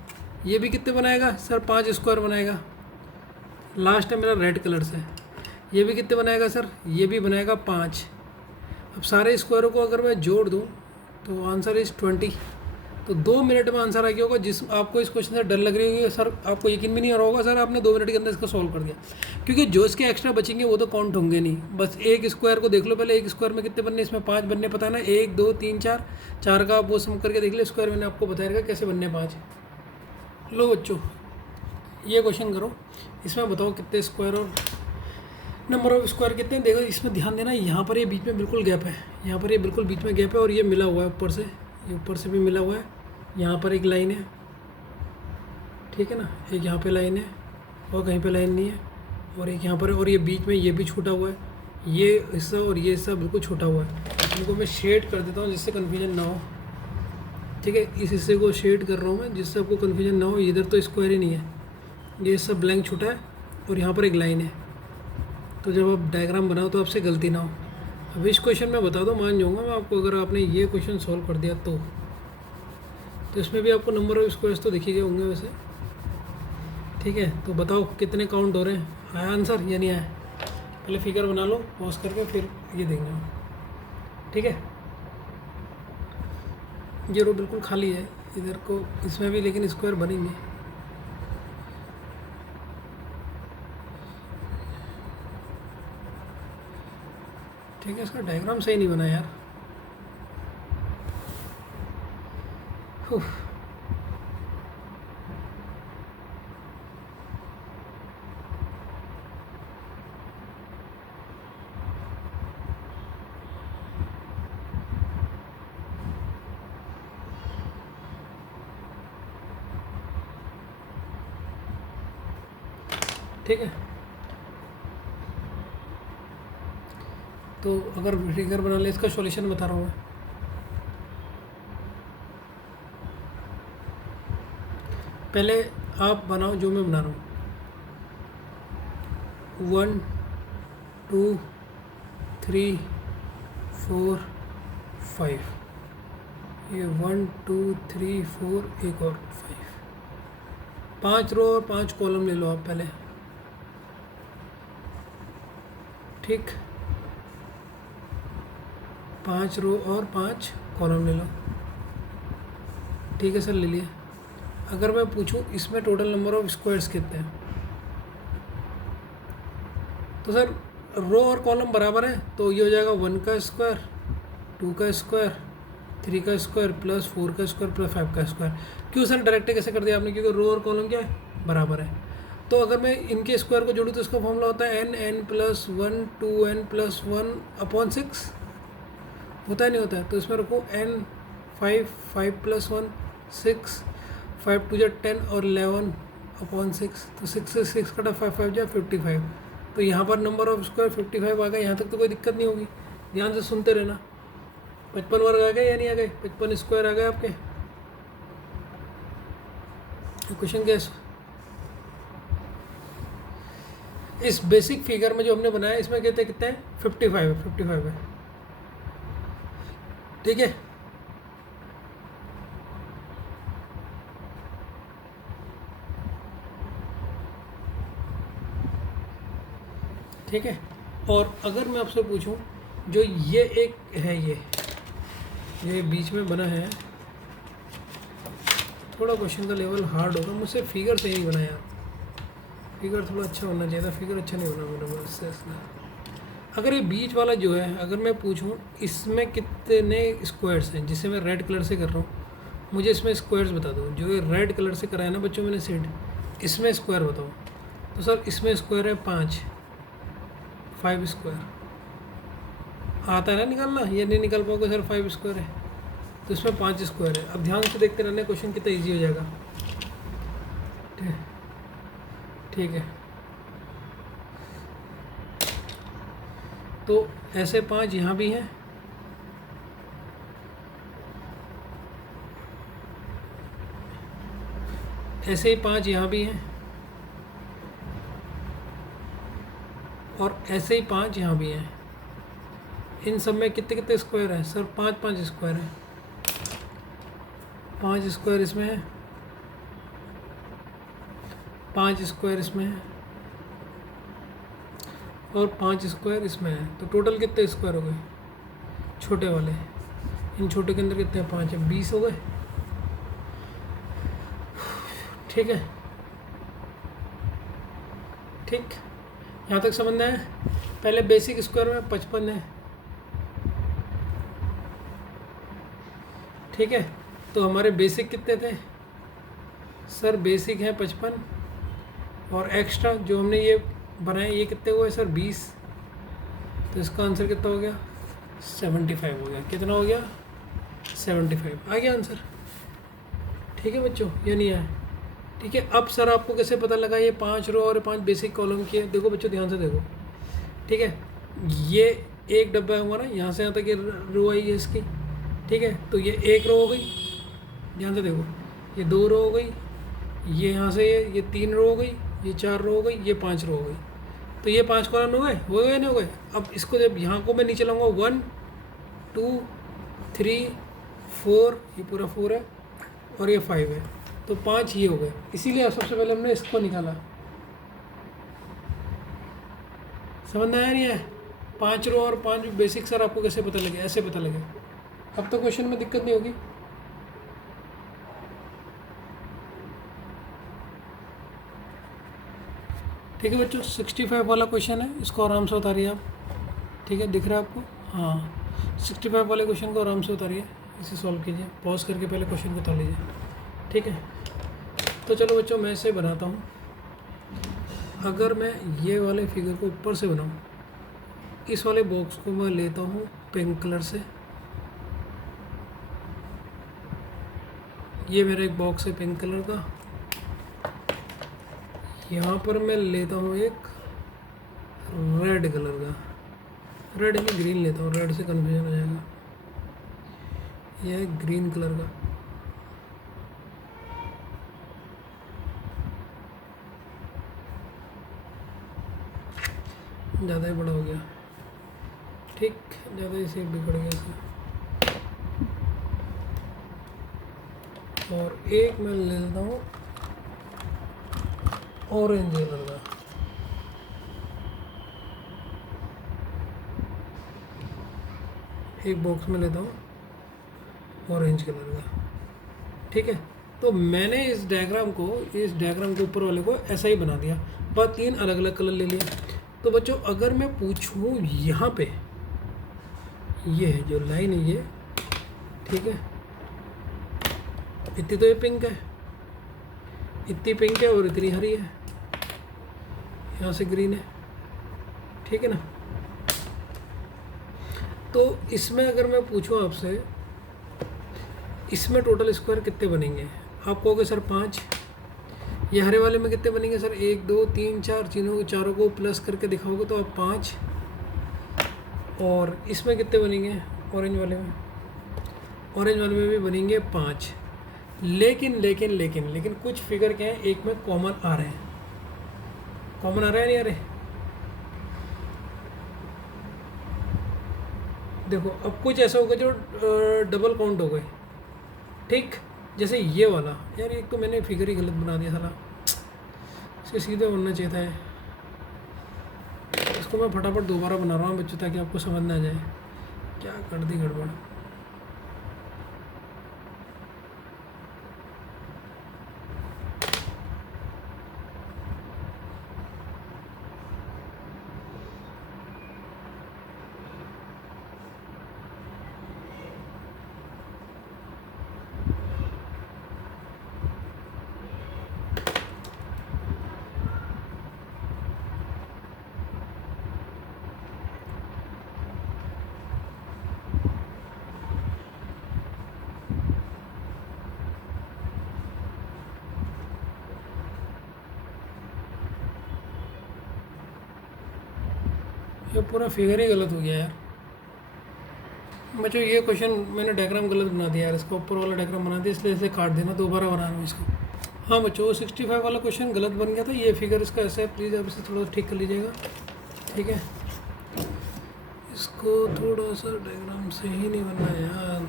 ये भी कितने बनाएगा सर, 5 स्क्वायर बनाएगा। लास्ट है मेरा रेड कलर से, ये भी कितने बनाएगा सर, ये भी बनाएगा 5। अब सारे स्क्वायरों को अगर मैं जोड़ दूँ तो आंसर इज़ 20। तो 2 मिनट में आंसर आ गया होगा। जिस आपको इस क्वेश्चन से डर लग रही होगी सर, आपको यकीन भी नहीं आ रहा होगा सर आपने 2 मिनट के अंदर इसको सॉल्व कर दिया, क्योंकि जो इसके एक्स्ट्रा बचेंगे वो तो काउंट होंगे नहीं। बस एक स्क्वायर को देख लो पहले, एक स्क्वायर में कितने बनने, इसमें 5 बनने पता है ना, 1 2 3 4 का आप वो सम करके देख लो, स्क्वायर मैंने आपको बताया रहेगा कैसे बनने 5। लो बच्चों ये क्वेश्चन करो, इसमें बताओ कितने स्क्वायर और नंबर ऑफ स्क्वायर कितने। देखो इसमें ध्यान देना, यहाँ पर ये बीच में बिल्कुल गैप है, यहाँ पर ये बिल्कुल बीच में गैप है, और ये मिला हुआ है ऊपर से, ये ऊपर से भी मिला हुआ है। यहाँ पर एक लाइन है, ठीक है ना, एक यहाँ पे लाइन है और कहीं पे लाइन नहीं है, और एक यहाँ पर है, और ये बीच में ये भी छूटा हुआ है, ये हिस्सा और ये हिस्सा बिल्कुल छूटा हुआ है। इनको मैं शेड कर देता हूँ जिससे कन्फ्यूजन ना हो, ठीक है। इस हिस्से को शेड कर रहा हूँ मैं जिससे आपको कन्फ्यूजन ना हो। इधर तो स्क्वायर ही नहीं है, ये सब ब्लैंक छूटा है, और यहाँ पर एक लाइन है, तो जब आप डायग्राम बनाओ तो आपसे गलती ना हो। अब इस क्वेश्चन में बता दो, मान जाऊँगा मैं आपको, अगर आपने ये क्वेश्चन सॉल्व कर दिया तो इसमें भी आपको नंबर ऑफ स्क्वायर्स तो दिख ही गए होंगे वैसे। ठीक है, तो बताओ कितने काउंट हो रहे हैं, आया आंसर या नहीं आया? पहले फिगर बना लो पॉज करके, फिर ये देंगे। ठीक है, ये रो बिल्कुल खाली है इधर को, इसमें भी लेकिन स्क्वायर बनेंगे। ठीक है, इसका डायग्राम सही नहीं बना यार। उफ। ठीक है, तो अगर फिगर बना ले, इसका सॉल्यूशन बता रहा हूँ मैं। पहले आप बनाओ जो मैं बना रहा हूँ। 1 2 3 4 5, ये 1 2 3 4, एक और 5, 5 रो और 5 कॉलम ले लो आप पहले। ठीक, 5 रो और 5 कॉलम ले लो। ठीक है सर, ले लिए। अगर मैं पूछूं इसमें टोटल नंबर ऑफ स्क्वायर्स कितने हैं, तो सर रो और कॉलम बराबर है, तो ये हो जाएगा 1 का स्क्वायर, 2 का स्क्वायर, 3 का स्क्वायर प्लस 4 का स्क्वायर प्लस 5 का स्क्वायर। क्यों सर डायरेक्ट कैसे कर दिया आपने? क्योंकि रो और कॉलम क्या है, बराबर है। तो अगर मैं इनके स्क्वायर को जोड़ूँ तो इसका फॉर्मूला होता है n प्लस 1 2n प्लस 1/6, होता है नहीं होता है? तो इसमें रखो n 5 प्लस 1 6, 5 2 10 और 11/6, तो 6 से 6 कटा 5 5 जा 55। तो यहाँ पर नंबर ऑफ स्क्वायर 55 आ गए। यहाँ तक तो कोई दिक्कत नहीं होगी, ध्यान से सुनते रहना। 55 वर्ग आ गए या नहीं आ गए? 55 स्क्वायर आ गए आपके। क्वेश्चन गैस इस बेसिक फिगर में जो हमने बनाया, इसमें कहते हैं कितने हैं? 55 है। ठीक है, ठीक है। और अगर मैं आपसे पूछूं, जो ये एक है, ये बीच में बना है, थोड़ा क्वेश्चन का लेवल हार्ड होगा, मुझसे फिगर सही नहीं बना यार। फिगर थोड़ा अच्छा होना चाहिए था, फिगर अच्छा नहीं बना मेरा बस से। अगर ये बीच वाला जो है, अगर मैं पूछूं इसमें कितने स्क्वायर्स हैं, जिसे मैं रेड कलर से कर रहा हूँ, मुझे इसमें स्क्वायर्स बता दो। जो ये रेड कलर से कराया ना बच्चों मैंने सेट, इसमें स्क्वायर बताओ। तो सर इसमें स्क्वायर है 5 स्क्वायर आता है ना निकालना, ये नहीं निकाल पाओगे सर 5 स्क्वायर है, तो इसमें 5 स्क्वायर है। अब ध्यान से देखते रहने, क्वेश्चन कितना ईजी हो जाएगा। ठीक है, तो ऐसे 5 यहाँ भी हैं, ऐसे ही 5 यहाँ भी हैं, और ऐसे ही 5 यहाँ भी हैं। इन सब में कितने कितने स्क्वायर हैं सर? 5 स्क्वायर हैं। 5 स्क्वायर इसमें है, 5 स्क्वायर इसमें है, और 5 स्क्वायर इसमें है। तो टोटल कितने स्क्वायर हो गए छोटे वाले? इन छोटे के अंदर कितने हैं? 5 है, 20 हो गए। ठीक है, ठीक, यहाँ तक समझना है। पहले बेसिक स्क्वायर में 55 है। ठीक है, तो हमारे बेसिक कितने थे सर? बेसिक है 55, और एक्स्ट्रा जो हमने ये बनाए ये कितने हुए सर? 20। तो इसका आंसर कितना हो गया? 75 हो गया। कितना हो गया? 75 आ गया आंसर। ठीक है बच्चों, ये नहीं आया? ठीक है, अब सर आपको कैसे पता लगा ये 5 रो और 5 बेसिक कॉलम की है? देखो बच्चों ध्यान से देखो। ठीक है, ये एक डब्बा है हमारा, यहाँ से यहाँ तक ये रो आई है इसकी। ठीक है, तो ये एक रो हो गई, ध्यान से देखो, ये 2 रो हो गई, ये यहाँ से ये 3 रो हो गई, ये 4 रो हो गई, ये 5 रो हो गई। तो ये 5 कॉलम हो गए नहीं हो गए। अब इसको जब यहाँ को मैं नीचे लाऊंगा 1 2 3 4, ये पूरा 4 है और ये 5 है, तो 5 ये हो गए। इसीलिए सबसे पहले हमने इसको निकाला। समझ में आया नहीं है? 5 रो और 5 बेसिक सर आपको कैसे पता लगे? ऐसे पता लगे। अब तो क्वेश्चन में दिक्कत नहीं होगी। ठीक है बच्चों, 65 वाला क्वेश्चन है, इसको आराम से उतारिए आप। ठीक है, दिख रहा है आपको? हाँ, 65 वाले क्वेश्चन को आराम से उतारिए, इसे सॉल्व कीजिए, पॉज करके पहले क्वेश्चन को उतार लीजिए। ठीक है, तो चलो बच्चों मैं इसे बनाता हूँ। अगर मैं ये वाले फिगर को ऊपर से बनाऊँ, इस वाले बॉक्स को मैं लेता हूँ पिंक कलर से। ये मेरा एक बॉक्स है पिंक कलर का। यहाँ पर मैं लेता हूँ एक रेड कलर का, रेड में ग्रीन लेता हूँ, रेड से कन्फ्यूजन हो जाएगा। यह है ग्रीन कलर का। ज़्यादा ही बड़ा हो गया, ठीक, ज़्यादा ही शेप बिगड़ गया इसका। और एक मैं ले लेता हूँ ऑरेंज कलर का। एक बॉक्स में लेता हूँ ऑरेंज कलर का। ठीक है, तो मैंने इस डायग्राम को ऊपर वाले को ऐसा ही बना दिया, बस 3 अलग अलग कलर ले लिए। तो बच्चों अगर मैं पूछूँ यहाँ पे, ये है जो लाइन है ये, ठीक है, इतनी तो ये पिंक है, इतनी पिंक है और इतनी हरी है, यहाँ से ग्रीन है, ठीक है ना। तो इसमें अगर मैं पूछूं आपसे, इसमें टोटल स्क्वायर कितने बनेंगे? आप कहोगे सर 5। ये हरे वाले में कितने बनेंगे सर? 1 2 3 4, चारों को प्लस करके दिखाओगे तो आप 5। और इसमें कितने बनेंगे? ऑरेंज वाले में भी बनेंगे 5। लेकिन कुछ फिगर क्या है, एक में कॉमन आ रहे हैं। कॉमन आ रहा है नहीं आ रहे? देखो अब कुछ ऐसा होगा जो डबल काउंट हो गए, ठीक, जैसे ये वाला। यार एक तो मैंने फिगर ही गलत बना दिया साला, इसके सीधे बनना चाहिए था। इसको मैं फटाफट दोबारा बना रहा हूँ बच्चों, ताकि आपको समझ ना आ जाए क्या कर दी गड़बड़। ये पूरा फिगर ही गलत हो गया यार बच्चों। ये क्वेश्चन मैंने डायग्राम गलत बना दिया यार, इसका ऊपर वाला डायग्राम बना दिया, इसलिए इसे काट देना, दोबारा बना रहा हूँ इसको। हाँ बच्चों, 65 वाला क्वेश्चन गलत बन गया था। ये फिगर इसका ऐसा है, प्लीज़ आप इसे थोड़ा ठीक कर लीजिएगा। ठीक है, इसको थोड़ा सा डायग्राम से ही नहीं बनना है यार।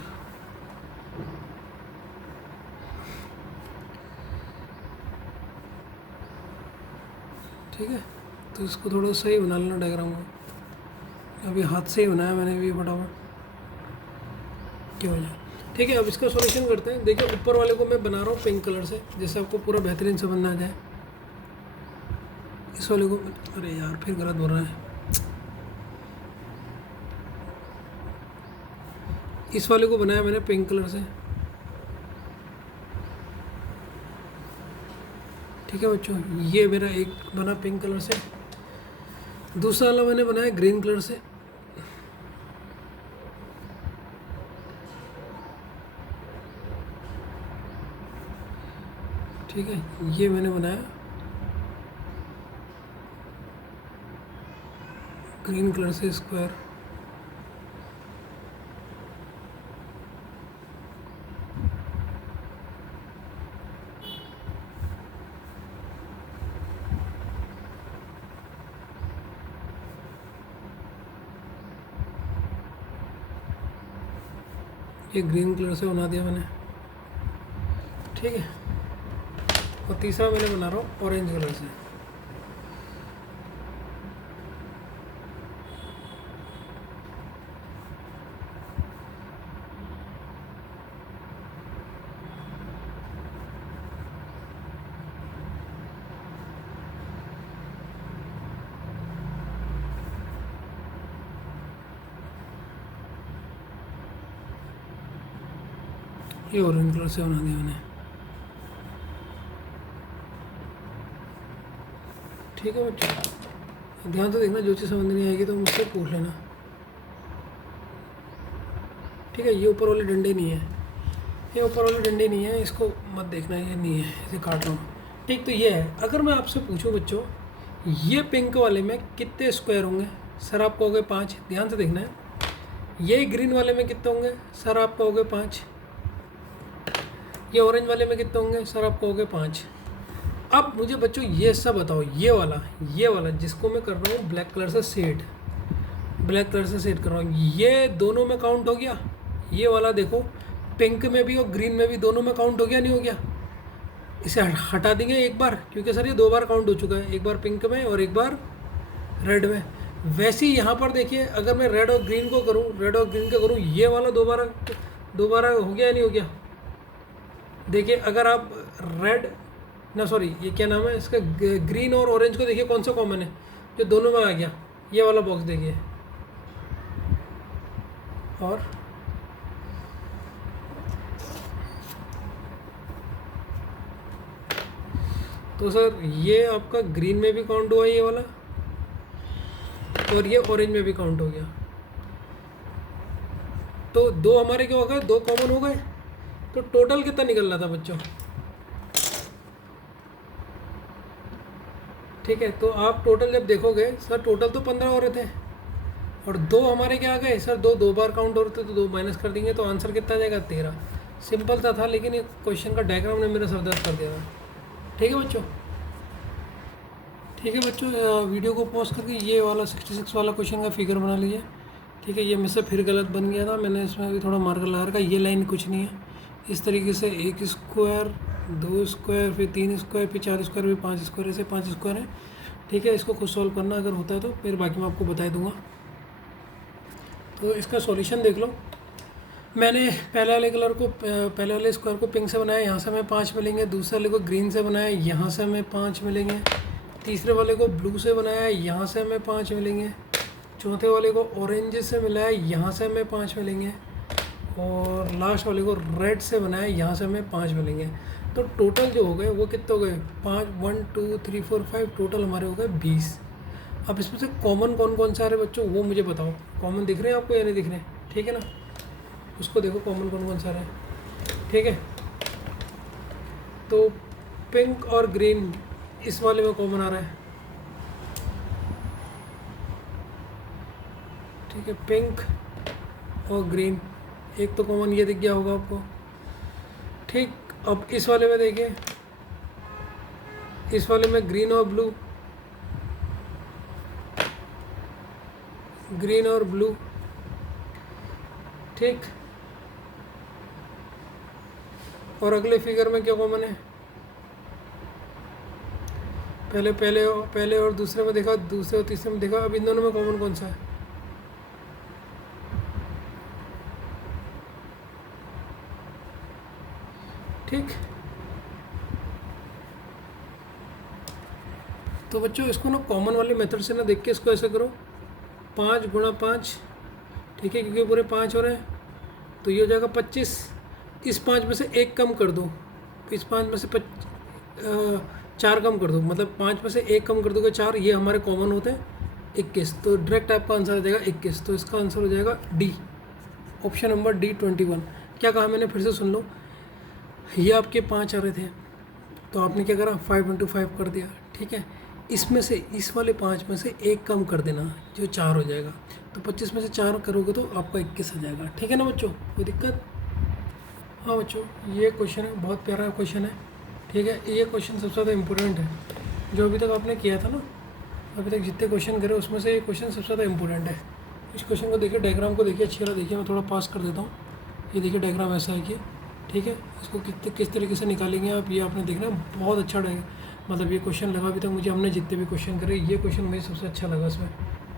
ठीक है, तो इसको थोड़ा सही बना लेना डायग्राम को। अभी हाथ से ही बनाया मैंने भी फटाफट, क्या हो जाए। ठीक है, अब इसका सॉल्यूशन करते हैं। देखिए ऊपर वाले को मैं बना रहा हूँ पिंक कलर से, जैसे आपको पूरा बेहतरीन से बनना आ जाए। इस वाले को, अरे यार फिर गलत बोल रहा है। इस वाले को बनाया मैंने पिंक कलर से। ठीक है बच्चों, ये मेरा एक बना पिंक कलर से। दूसरा वाला मैंने बनाया ग्रीन कलर से। ठीक है, ये मैंने बनाया ग्रीन कलर से स्क्वायर। ये ग्रीन कलर से बना दिया मैंने, ठीक है। और तीसरा मैंने बना रहा हूँ ऑरेंज कलर से। ये ऑरेंज कलर से बना दिया मैंने, ठीक है बच्चों। ध्यान से देखना, जो चीज़ समझ नहीं आएगी तो मुझसे पूछ लेना, ठीक है। ये ऊपर वाले डंडे नहीं है, ये ऊपर वाले डंडे नहीं है, इसको मत देखना, ये नहीं है, इसे काट रहा हूँ, ठीक। तो ये है। अगर मैं आपसे पूछूं बच्चों, ये पिंक वाले में कितने स्क्वायर होंगे? सर आप कहोगे 5। ध्यान से देखना है। ये ग्रीन वाले में कितने होंगे? सर आप कहोगे 5। ये ऑरेंज वाले में कितने होंगे? सर आप कहोगे 5। अब मुझे बच्चों ये सब बताओ, ये वाला जिसको मैं कर रहा हूँ ब्लैक कलर से शेड, ब्लैक कलर से शेड कर रहा हूँ, ये दोनों में काउंट हो गया? ये वाला देखो, पिंक में भी और ग्रीन में भी, दोनों में काउंट हो गया नहीं हो गया? इसे हटा देंगे एक बार, क्योंकि सर ये 2 बार काउंट हो चुका है, एक बार पिंक में और एक बार रेड में। वैसे ही यहाँ पर देखिए, अगर मैं रेड और ग्रीन को करूँ, रेड और ग्रीन का करूँ, ये वाला 2 बार हो गया नहीं हो गया? देखिए अगर आप रेड ये क्या नाम है इसका, ग्रीन और ऑरेंज को देखिए कौन सा कॉमन है जो दोनों में आ गया? ये वाला बॉक्स देखिए। और तो सर ये आपका ग्रीन में भी काउंट हुआ ये वाला, और ये ऑरेंज में भी काउंट हो गया। तो 2 हमारे क्या हो गए? 2 कॉमन हो गए। तो टोटल कितना निकल रहा था बच्चों? ठीक है, तो आप टोटल जब देखोगे, सर टोटल तो 15 हो रहे थे, और 2 हमारे क्या आ गए? सर 2 बार काउंट हो रहे थे, तो 2 माइनस कर देंगे तो आंसर कितना आ जाएगा? 13। सिंपल सा था, लेकिन ये क्वेश्चन का डायग्राम ने मेरा सर दर्द कर दिया था। ठीक है बच्चों, ठीक है बच्चों, वीडियो को पॉज करके ये वाला 66 वाला क्वेश्चन का फिगर बना लीजिए। ठीक है, ये मुझसे फिर गलत बन गया था, मैंने इसमें अभी थोड़ा मार्कर लगा रखा। ये लाइन कुछ नहीं है, इस तरीके से 1 स्क्वायर, 2 स्क्वायर, फिर 3 स्क्वायर, फिर 4 स्क्वायर, फिर 5 स्क्वायर, ऐसे 5 स्क्वायर है। ठीक है, इसको खुद सॉल्व करना, अगर होता है तो फिर बाकी मैं आपको बता दूंगा। तो इसका सॉल्यूशन देख लो। मैंने पहले वाले स्क्वायर को पिंक से बनाया, यहाँ से हमें 5 मिलेंगे। दूसरे वाले को ग्रीन से बनाया, यहाँ से हमें 5 मिलेंगे। तीसरे वाले को ब्लू से बनाया, यहाँ से हमें 5 मिलेंगे। चौथे वाले को ऑरेंज से मिलाया, यहाँ से हमें 5 मिलेंगे। और लास्ट वाले को रेड से बनाया, यहाँ से हमें 5 मिलेंगे। तो टोटल जो हो गए वो कितने हो गए? 5, 1 2 3 4 5, टोटल हमारे हो गए 20। अब इसमें से कॉमन कौन कौन सा आ रहे बच्चों, वो मुझे बताओ। कॉमन दिख रहे हैं आपको या नहीं दिख रहे? ठीक है ना, उसको देखो कॉमन कौन कौन सा आ रहा है। ठीक है, तो पिंक और ग्रीन इस वाले में कॉमन आ रहा है। ठीक है, पिंक और ग्रीन, एक तो कॉमन ये दिख गया होगा आपको। ठीक, अब इस वाले में देखिए, इस वाले में ग्रीन और ब्लू, ग्रीन और ब्लू। ठीक, और अगले फिगर में क्या कॉमन है? पहले और दूसरे में देखा, दूसरे और तीसरे में देखा। अब इन दोनों में कॉमन कौन सा है? ठीक, तो बच्चों इसको ना कॉमन वाले मेथड से ना देख के इसको ऐसे करो, 5 गुणा 5। ठीक है, क्योंकि पूरे 5 हो रहे हैं, तो ये हो जाएगा 25। इस 5 में से 1 कम कर दो, इस 5 में से 4 कम कर दो, मतलब 5 में से 1 कम कर दोगे 4, ये हमारे कॉमन होते हैं 21। तो डायरेक्ट आपका आंसर आ जाएगा 21। तो इसका आंसर हो जाएगा डी, ऑप्शन नंबर डी 21। क्या कहा मैंने, फिर से सुन लो। ये आपके 5 आ रहे थे, तो आपने क्या करा, 5 × 5 कर दिया। ठीक है, इसमें से इस वाले 5 में से 1 कम कर देना, जो 4 हो जाएगा। तो 25 में से 4 करोगे तो आपका 21 आ जाएगा। ठीक है ना बच्चों, कोई दिक्कत? हाँ बच्चों, ये क्वेश्चन है, बहुत प्यारा क्वेश्चन है। ठीक है, ये क्वेश्चन सबसे ज़्यादा इम्पोर्टेंट है जो अभी तक आपने किया था ना। अभी तक जितने क्वेश्चन करे उसमें से ये क्वेश्चन सबसे ज़्यादा इम्पोर्टेंट है। इस क्वेश्चन को देखिए, डायग्राम को देखिए, अच्छी तरह देखिए। मैं थोड़ा पास कर देता हूँ, ये देखिए डायग्राम ऐसा है कि ठीक है, इसको किस तरीके से निकालेंगे आप, ये आपने देखना बहुत अच्छा मतलब ये क्वेश्चन लगा अभी तक मुझे, हमने जितने भी क्वेश्चन करे ये क्वेश्चन मुझे सबसे अच्छा लगा इसमें।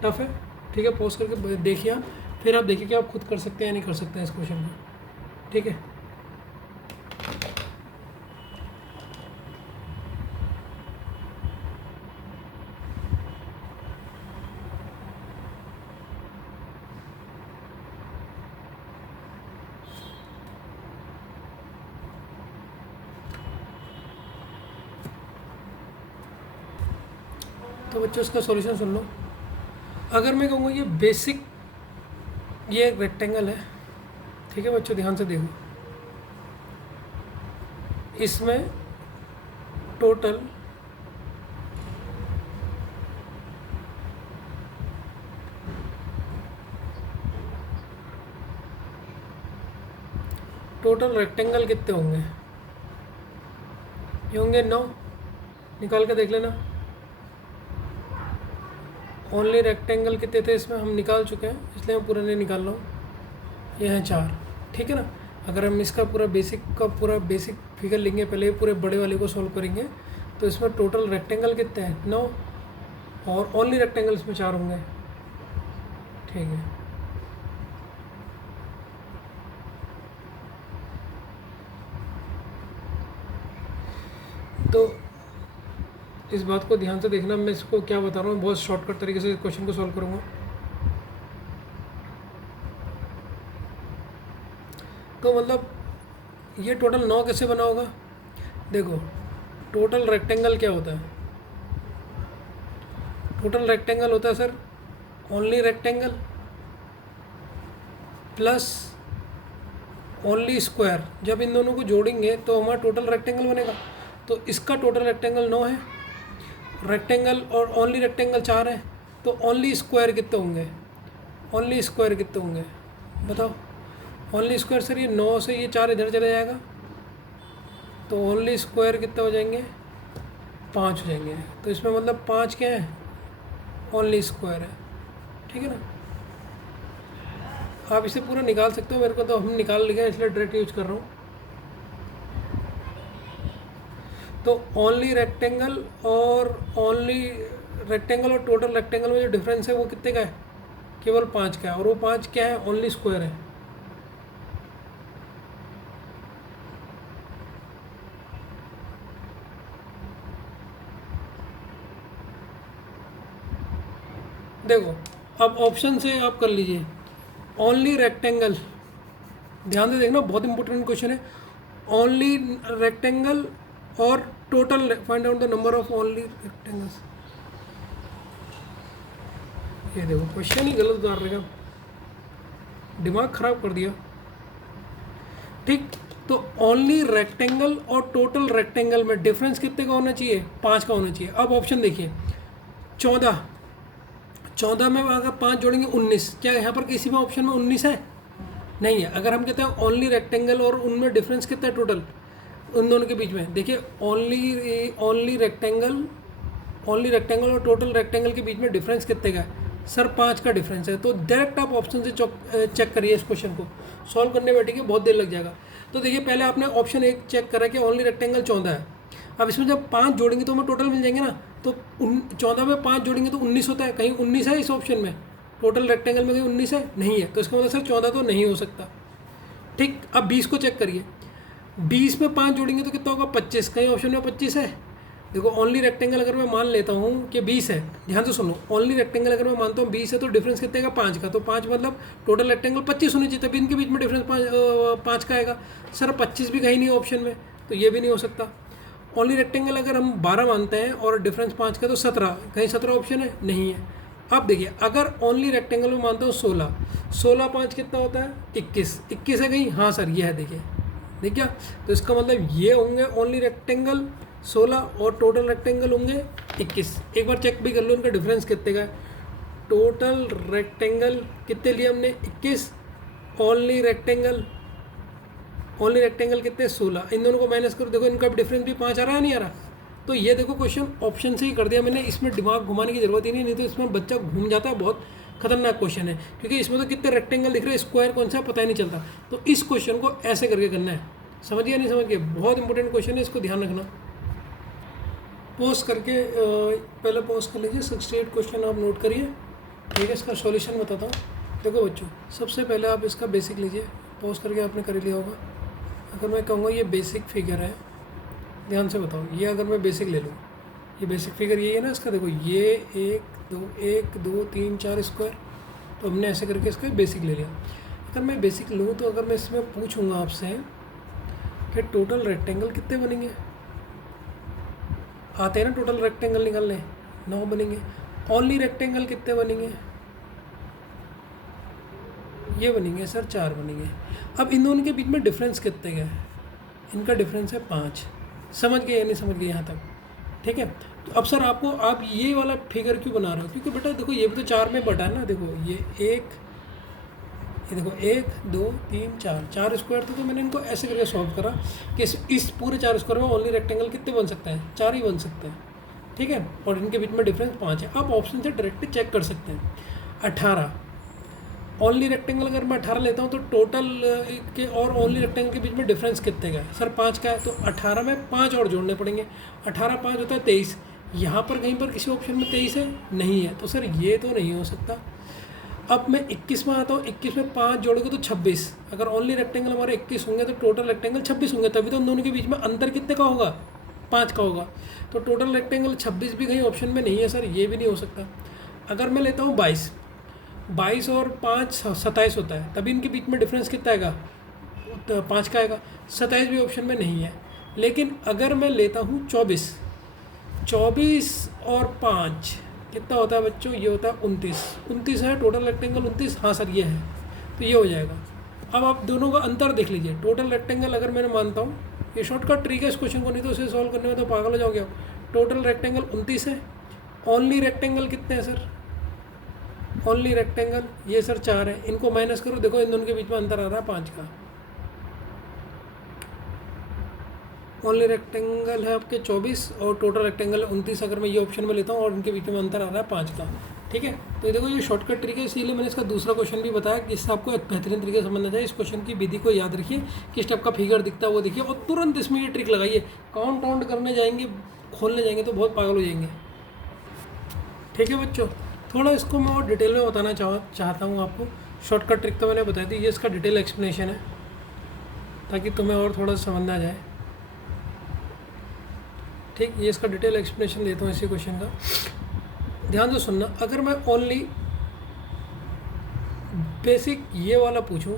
टफ है, ठीक है, पॉज करके देखिए आप, फिर आप देखिए कि आप खुद कर सकते हैं या नहीं कर सकते हैं इस क्वेश्चन को, ठीक है। तो बच्चों इसका सॉल्यूशन सुन लो। अगर मैं कहूँगा ये बेसिक, ये एक रेक्टेंगल है, ठीक है बच्चों, ध्यान से देखो, इसमें टोटल रेक्टेंगल कितने होंगे? ये होंगे 9, निकाल के देख लेना। ओनली रेक्टेंगल कितने थे इसमें हम निकाल चुके हैं, इसलिए मैं पूरा नहीं निकाल रहा हूँ। ये हैं 4, ठीक है ना। अगर हम इसका पूरा बेसिक फिगर लेंगे, पहले पूरे बड़े वाले को सॉल्व करेंगे, तो इसमें टोटल रेक्टेंगल कितने हैं? 9, और ओनली रेक्टेंगल इसमें 4 होंगे, ठीक है। तो इस बात को ध्यान से देखना, मैं इसको क्या बता रहा हूँ, बहुत शॉर्टकट तरीके से क्वेश्चन को सॉल्व करूँगा। तो मतलब ये टोटल 9 कैसे बना होगा? देखो, टोटल रेक्टेंगल क्या होता है? टोटल रेक्टेंगल होता है sir only rectangle plus only square. जब इन दोनों को जोड़ेंगे तो हमारा टोटल रेक्टेंगल बनेगा। तो इसका टोटल रेक्टेंगल 9 है, रेक्टेंगल और ओनली रेक्टेंगल 4 है, तो ओनली स्क्वायर कितने होंगे? ओनली स्क्वायर कितने होंगे बताओ? ओनली स्क्वायर सर ये 9 से ये 4 इधर चला जाएगा, तो ओनली स्क्वायर कितने हो जाएंगे? 5 हो जाएंगे। तो इसमें मतलब 5 क्या है? ओनली स्क्वायर है, ठीक है ना। आप इसे पूरा निकाल सकते हो, मेरे को तो हम निकाल लिया इसलिए डायरेक्ट यूज कर रहा हूँ। तो ओनली रेक्टेंगल और टोटल रेक्टेंगल में जो डिफरेंस है वो कितने का है? केवल 5 का है, और वो 5 क्या है? ओनली स्क्वायर है। देखो अब ऑप्शन से आप कर लीजिए, ओनली रेक्टेंगल, ध्यान से देखना बहुत इंपॉर्टेंट क्वेश्चन है। ओनली रेक्टेंगल और total, find out the number of only rectangles. ये देखो क्वेश्चन ही गलत उतार रहेगा, दिमाग खराब कर दिया, ठीक। तो ओनली रेक्टेंगल और टोटल रेक्टेंगल में डिफरेंस कितने का होना चाहिए? 5 का होना चाहिए। अब ऑप्शन देखिए, 14 में अगर 5 जोड़ेंगे 19, क्या यहाँ पर किसी में ऑप्शन में 19 है? नहीं है। अगर हम कहते हैं ओनली रेक्टेंगल और उनमें डिफरेंस कितना है टोटल उन दोनों के बीच में, देखिए ओनली रेक्टेंगल और टोटल रेक्टेंगल के बीच में डिफरेंस कितने का है? सर 5 का डिफरेंस है। तो डायरेक्ट आप ऑप्शन से चेक करिए, इस क्वेश्चन को सॉल्व करने बैठेंगे बहुत देर लग जाएगा। तो देखिए पहले आपने ऑप्शन 1 चेक करा कि ओनली रेक्टेंगल 14 है। अब इसमें जब 5 जोड़ेंगे तो हमें टोटल मिल जाएंगे ना, तो 14 में 5 जोड़ेंगे तो 19 होता है। कहीं 19 है इस ऑप्शन में? टोटल रेक्टेंगल में कहीं 19 है? नहीं है। तो इसका मतलब सर 14 तो नहीं हो सकता, ठीक। अब 20 को चेक करिए, 20 में 5 जोड़ेंगे तो कितना होगा? 25। कहीं ऑप्शन में 25 है? देखो ओनली रेक्टेंगल अगर मैं मान लेता हूँ कि 20 है, ध्यान से सुनो, ओनली रेक्टेंगल अगर मैं मानता हूँ 20 है, तो डिफरेंस कितने का? 5 का। तो 5 मतलब टोटल रेक्टेंगल 25 होनी चाहिए, तभी इनके बीच में डिफरेंस 5 का आएगा। सर 25 भी कहीं नहीं ऑप्शन में, तो ये भी नहीं हो सकता। ओनली रेक्टेंगल अगर हम 12 मानते हैं और डिफरेंस 5 का, तो 17, कहीं 17 ऑप्शन है? नहीं है। अब देखिए अगर ओनली रेक्टेंगल में मानता हूँ 16 5 कितना होता है? 21 है कहीं? हाँ सर ये है, देखिए। तो इसका मतलब ये होंगे ओनली रेक्टेंगल 16 और टोटल रेक्टेंगल होंगे 21। एक बार चेक भी कर लो उनका डिफरेंस कितने का है। टोटल रेक्टेंगल कितने लिए हमने? 21। ओनली रेक्टेंगल कितने? 16। इन दोनों को माइनस करो, देखो इनका डिफरेंस भी 5 आ रहा है, नहीं आ रहा? तो ये देखो क्वेश्चन ऑप्शन से ही कर दिया मैंने, इसमें दिमाग घुमाने की ज़रूरत ही नहीं तो इसमें बच्चा घूम जाता है बहुत, खतरनाक क्वेश्चन है, क्योंकि इसमें तो कितने रेक्टेंगल दिख रहे हैं, स्क्वायर कौन सा पता ही नहीं चलता। तो इस क्वेश्चन को ऐसे करके करना है, समझिए नहीं समझिए, बहुत इंपॉर्टेंट क्वेश्चन है, इसको ध्यान रखना। पोस्ट करके पहले पोस्ट कर लीजिए, 68 क्वेश्चन आप नोट करिए, ठीक है। इसका सॉल्यूशन बताता हूँ। देखो बच्चों, सबसे पहले आप इसका बेसिक लीजिए, पोस्ट करके आपने कर लिया होगा। अगर मैं कहूँगा ये बेसिक फिगर है, ध्यान से बताओ, ये अगर मैं बेसिक ले लूँ, ये बेसिक फिगर यही है ना इसका, देखो ये 1 2 3 4 स्क्वायर, तो हमने ऐसे करके इसका बेसिक ले लिया। अगर मैं बेसिक लूँ तो अगर मैं इसमें पूछूंगा आपसे कि टोटल रेक्टेंगल कितने बनेंगे, आते हैं ना टोटल रेक्टेंगल निकालने, 9 बनेंगे। ओनली रेक्टेंगल कितने बनेंगे, ये बनेंगे सर 4 बनेंगे। अब इन दोनों के बीच में डिफरेंस कितने का है, इनका डिफरेंस है 5। समझ गए या नहीं समझ गए यहाँ तक, ठीक है। तो अब सर आपको आप ये वाला फिगर क्यों बना रहे हो, क्योंकि बेटा देखो ये भी तो 4 में बटा है ना, देखो ये देखो 1 2 3 4 स्क्वायर थे, तो मैंने इनको ऐसे करके सॉल्व करा कि इस पूरे 4 स्क्वायर में ओनली रेक्टेंगल कितने बन सकते हैं, 4 ही बन सकते हैं, ठीक है। और इनके बीच में डिफरेंस 5 है। आप ऑप्शन से डायरेक्ट चेक कर सकते हैं। 18 ओनली रेक्टेंगल अगर मैं 18 लेता हूँ तो टोटल के और ओनली रेक्टेंगल के बीच में डिफरेंस कितने का है, सर 5 का है। तो 18 में 5 और जोड़ने पड़ेंगे, 18 5 होता है 23। यहाँ पर कहीं पर किसी ऑप्शन में 23 है नहीं है, तो सर ये तो नहीं हो सकता। अब मैं 21 में आता हूँ, 21 में 5 जोड़ोगे तो 26। अगर ओनली रेक्टेंगल हमारे 21 होंगे तो टोटल रेक्टेंगल 26 होंगे, तभी तो उन दोनों के बीच में अंतर कितने का होगा, 5 का होगा। तो टोटल रेक्टेंगल 26 भी कहीं ऑप्शन में नहीं है सर, ये भी नहीं हो सकता। अगर मैं लेता हूँ 22 और 5 27 होता है, तभी इनके बीच में डिफरेंस कितना आएगा, 5 का आएगा। 27 भी ऑप्शन में नहीं है। लेकिन अगर मैं लेता हूँ 24 और 5 कितना होता है बच्चों, ये होता है 29 है टोटल रेक्टेंगल 29, हाँ सर ये है, तो ये हो जाएगा। अब आप दोनों का अंतर देख लीजिए। टोटल रेक्टेंगल अगर मैंने मानता हूँ, ये शॉर्टकट ट्रिक है इस क्वेश्चन को, नहीं तो उसे सॉल्व करने में तो पागल हो जाओगे आप। टोटल रेक्टेंगल 29 है, ओनली रेक्टेंगल कितने हैं सर, ओनली रेक्टेंगल ये सर 4 है। इनको माइनस करो, देखो इन दोनों के बीच में अंतर आ रहा है 5 का। ओनली रेक्टेंगल है आपके 24 और टोटल रेक्टेंगल है 29। अगर मैं ये ऑप्शन में लेता हूँ और इनके बीच में अंतर आ रहा है 5 का, ठीक है। तो ये देखो ये शॉर्टकट ट्रिक है, इसीलिए मैंने इसका दूसरा क्वेश्चन भी बताया जिससे आपको एक बेहतरीन तरीके से समझना चाहिए। इस क्वेश्चन की विधि को याद रखिए, किस टाइप का फिगर दिखता है वो देखिए, और तुरंत इसमें ये ट्रिक लगाइए। काउंट करने जाएंगे, खोलने जाएंगे तो बहुत पागल हो जाएंगे, ठीक है बच्चों। थोड़ा इसको मैं और डिटेल में बताना चाहता हूँ आपको। शॉर्टकट ट्रिक तो मैंने बताई थी, ये इसका डिटेल एक्सप्लेनेशन है ताकि तुम्हें और थोड़ा समझना जाए, ठीक। ये इसका डिटेल एक्सप्लेनेशन देता हूँ इसी क्वेश्चन का, ध्यान से सुनना। अगर मैं ओनली बेसिक ये वाला पूछूं,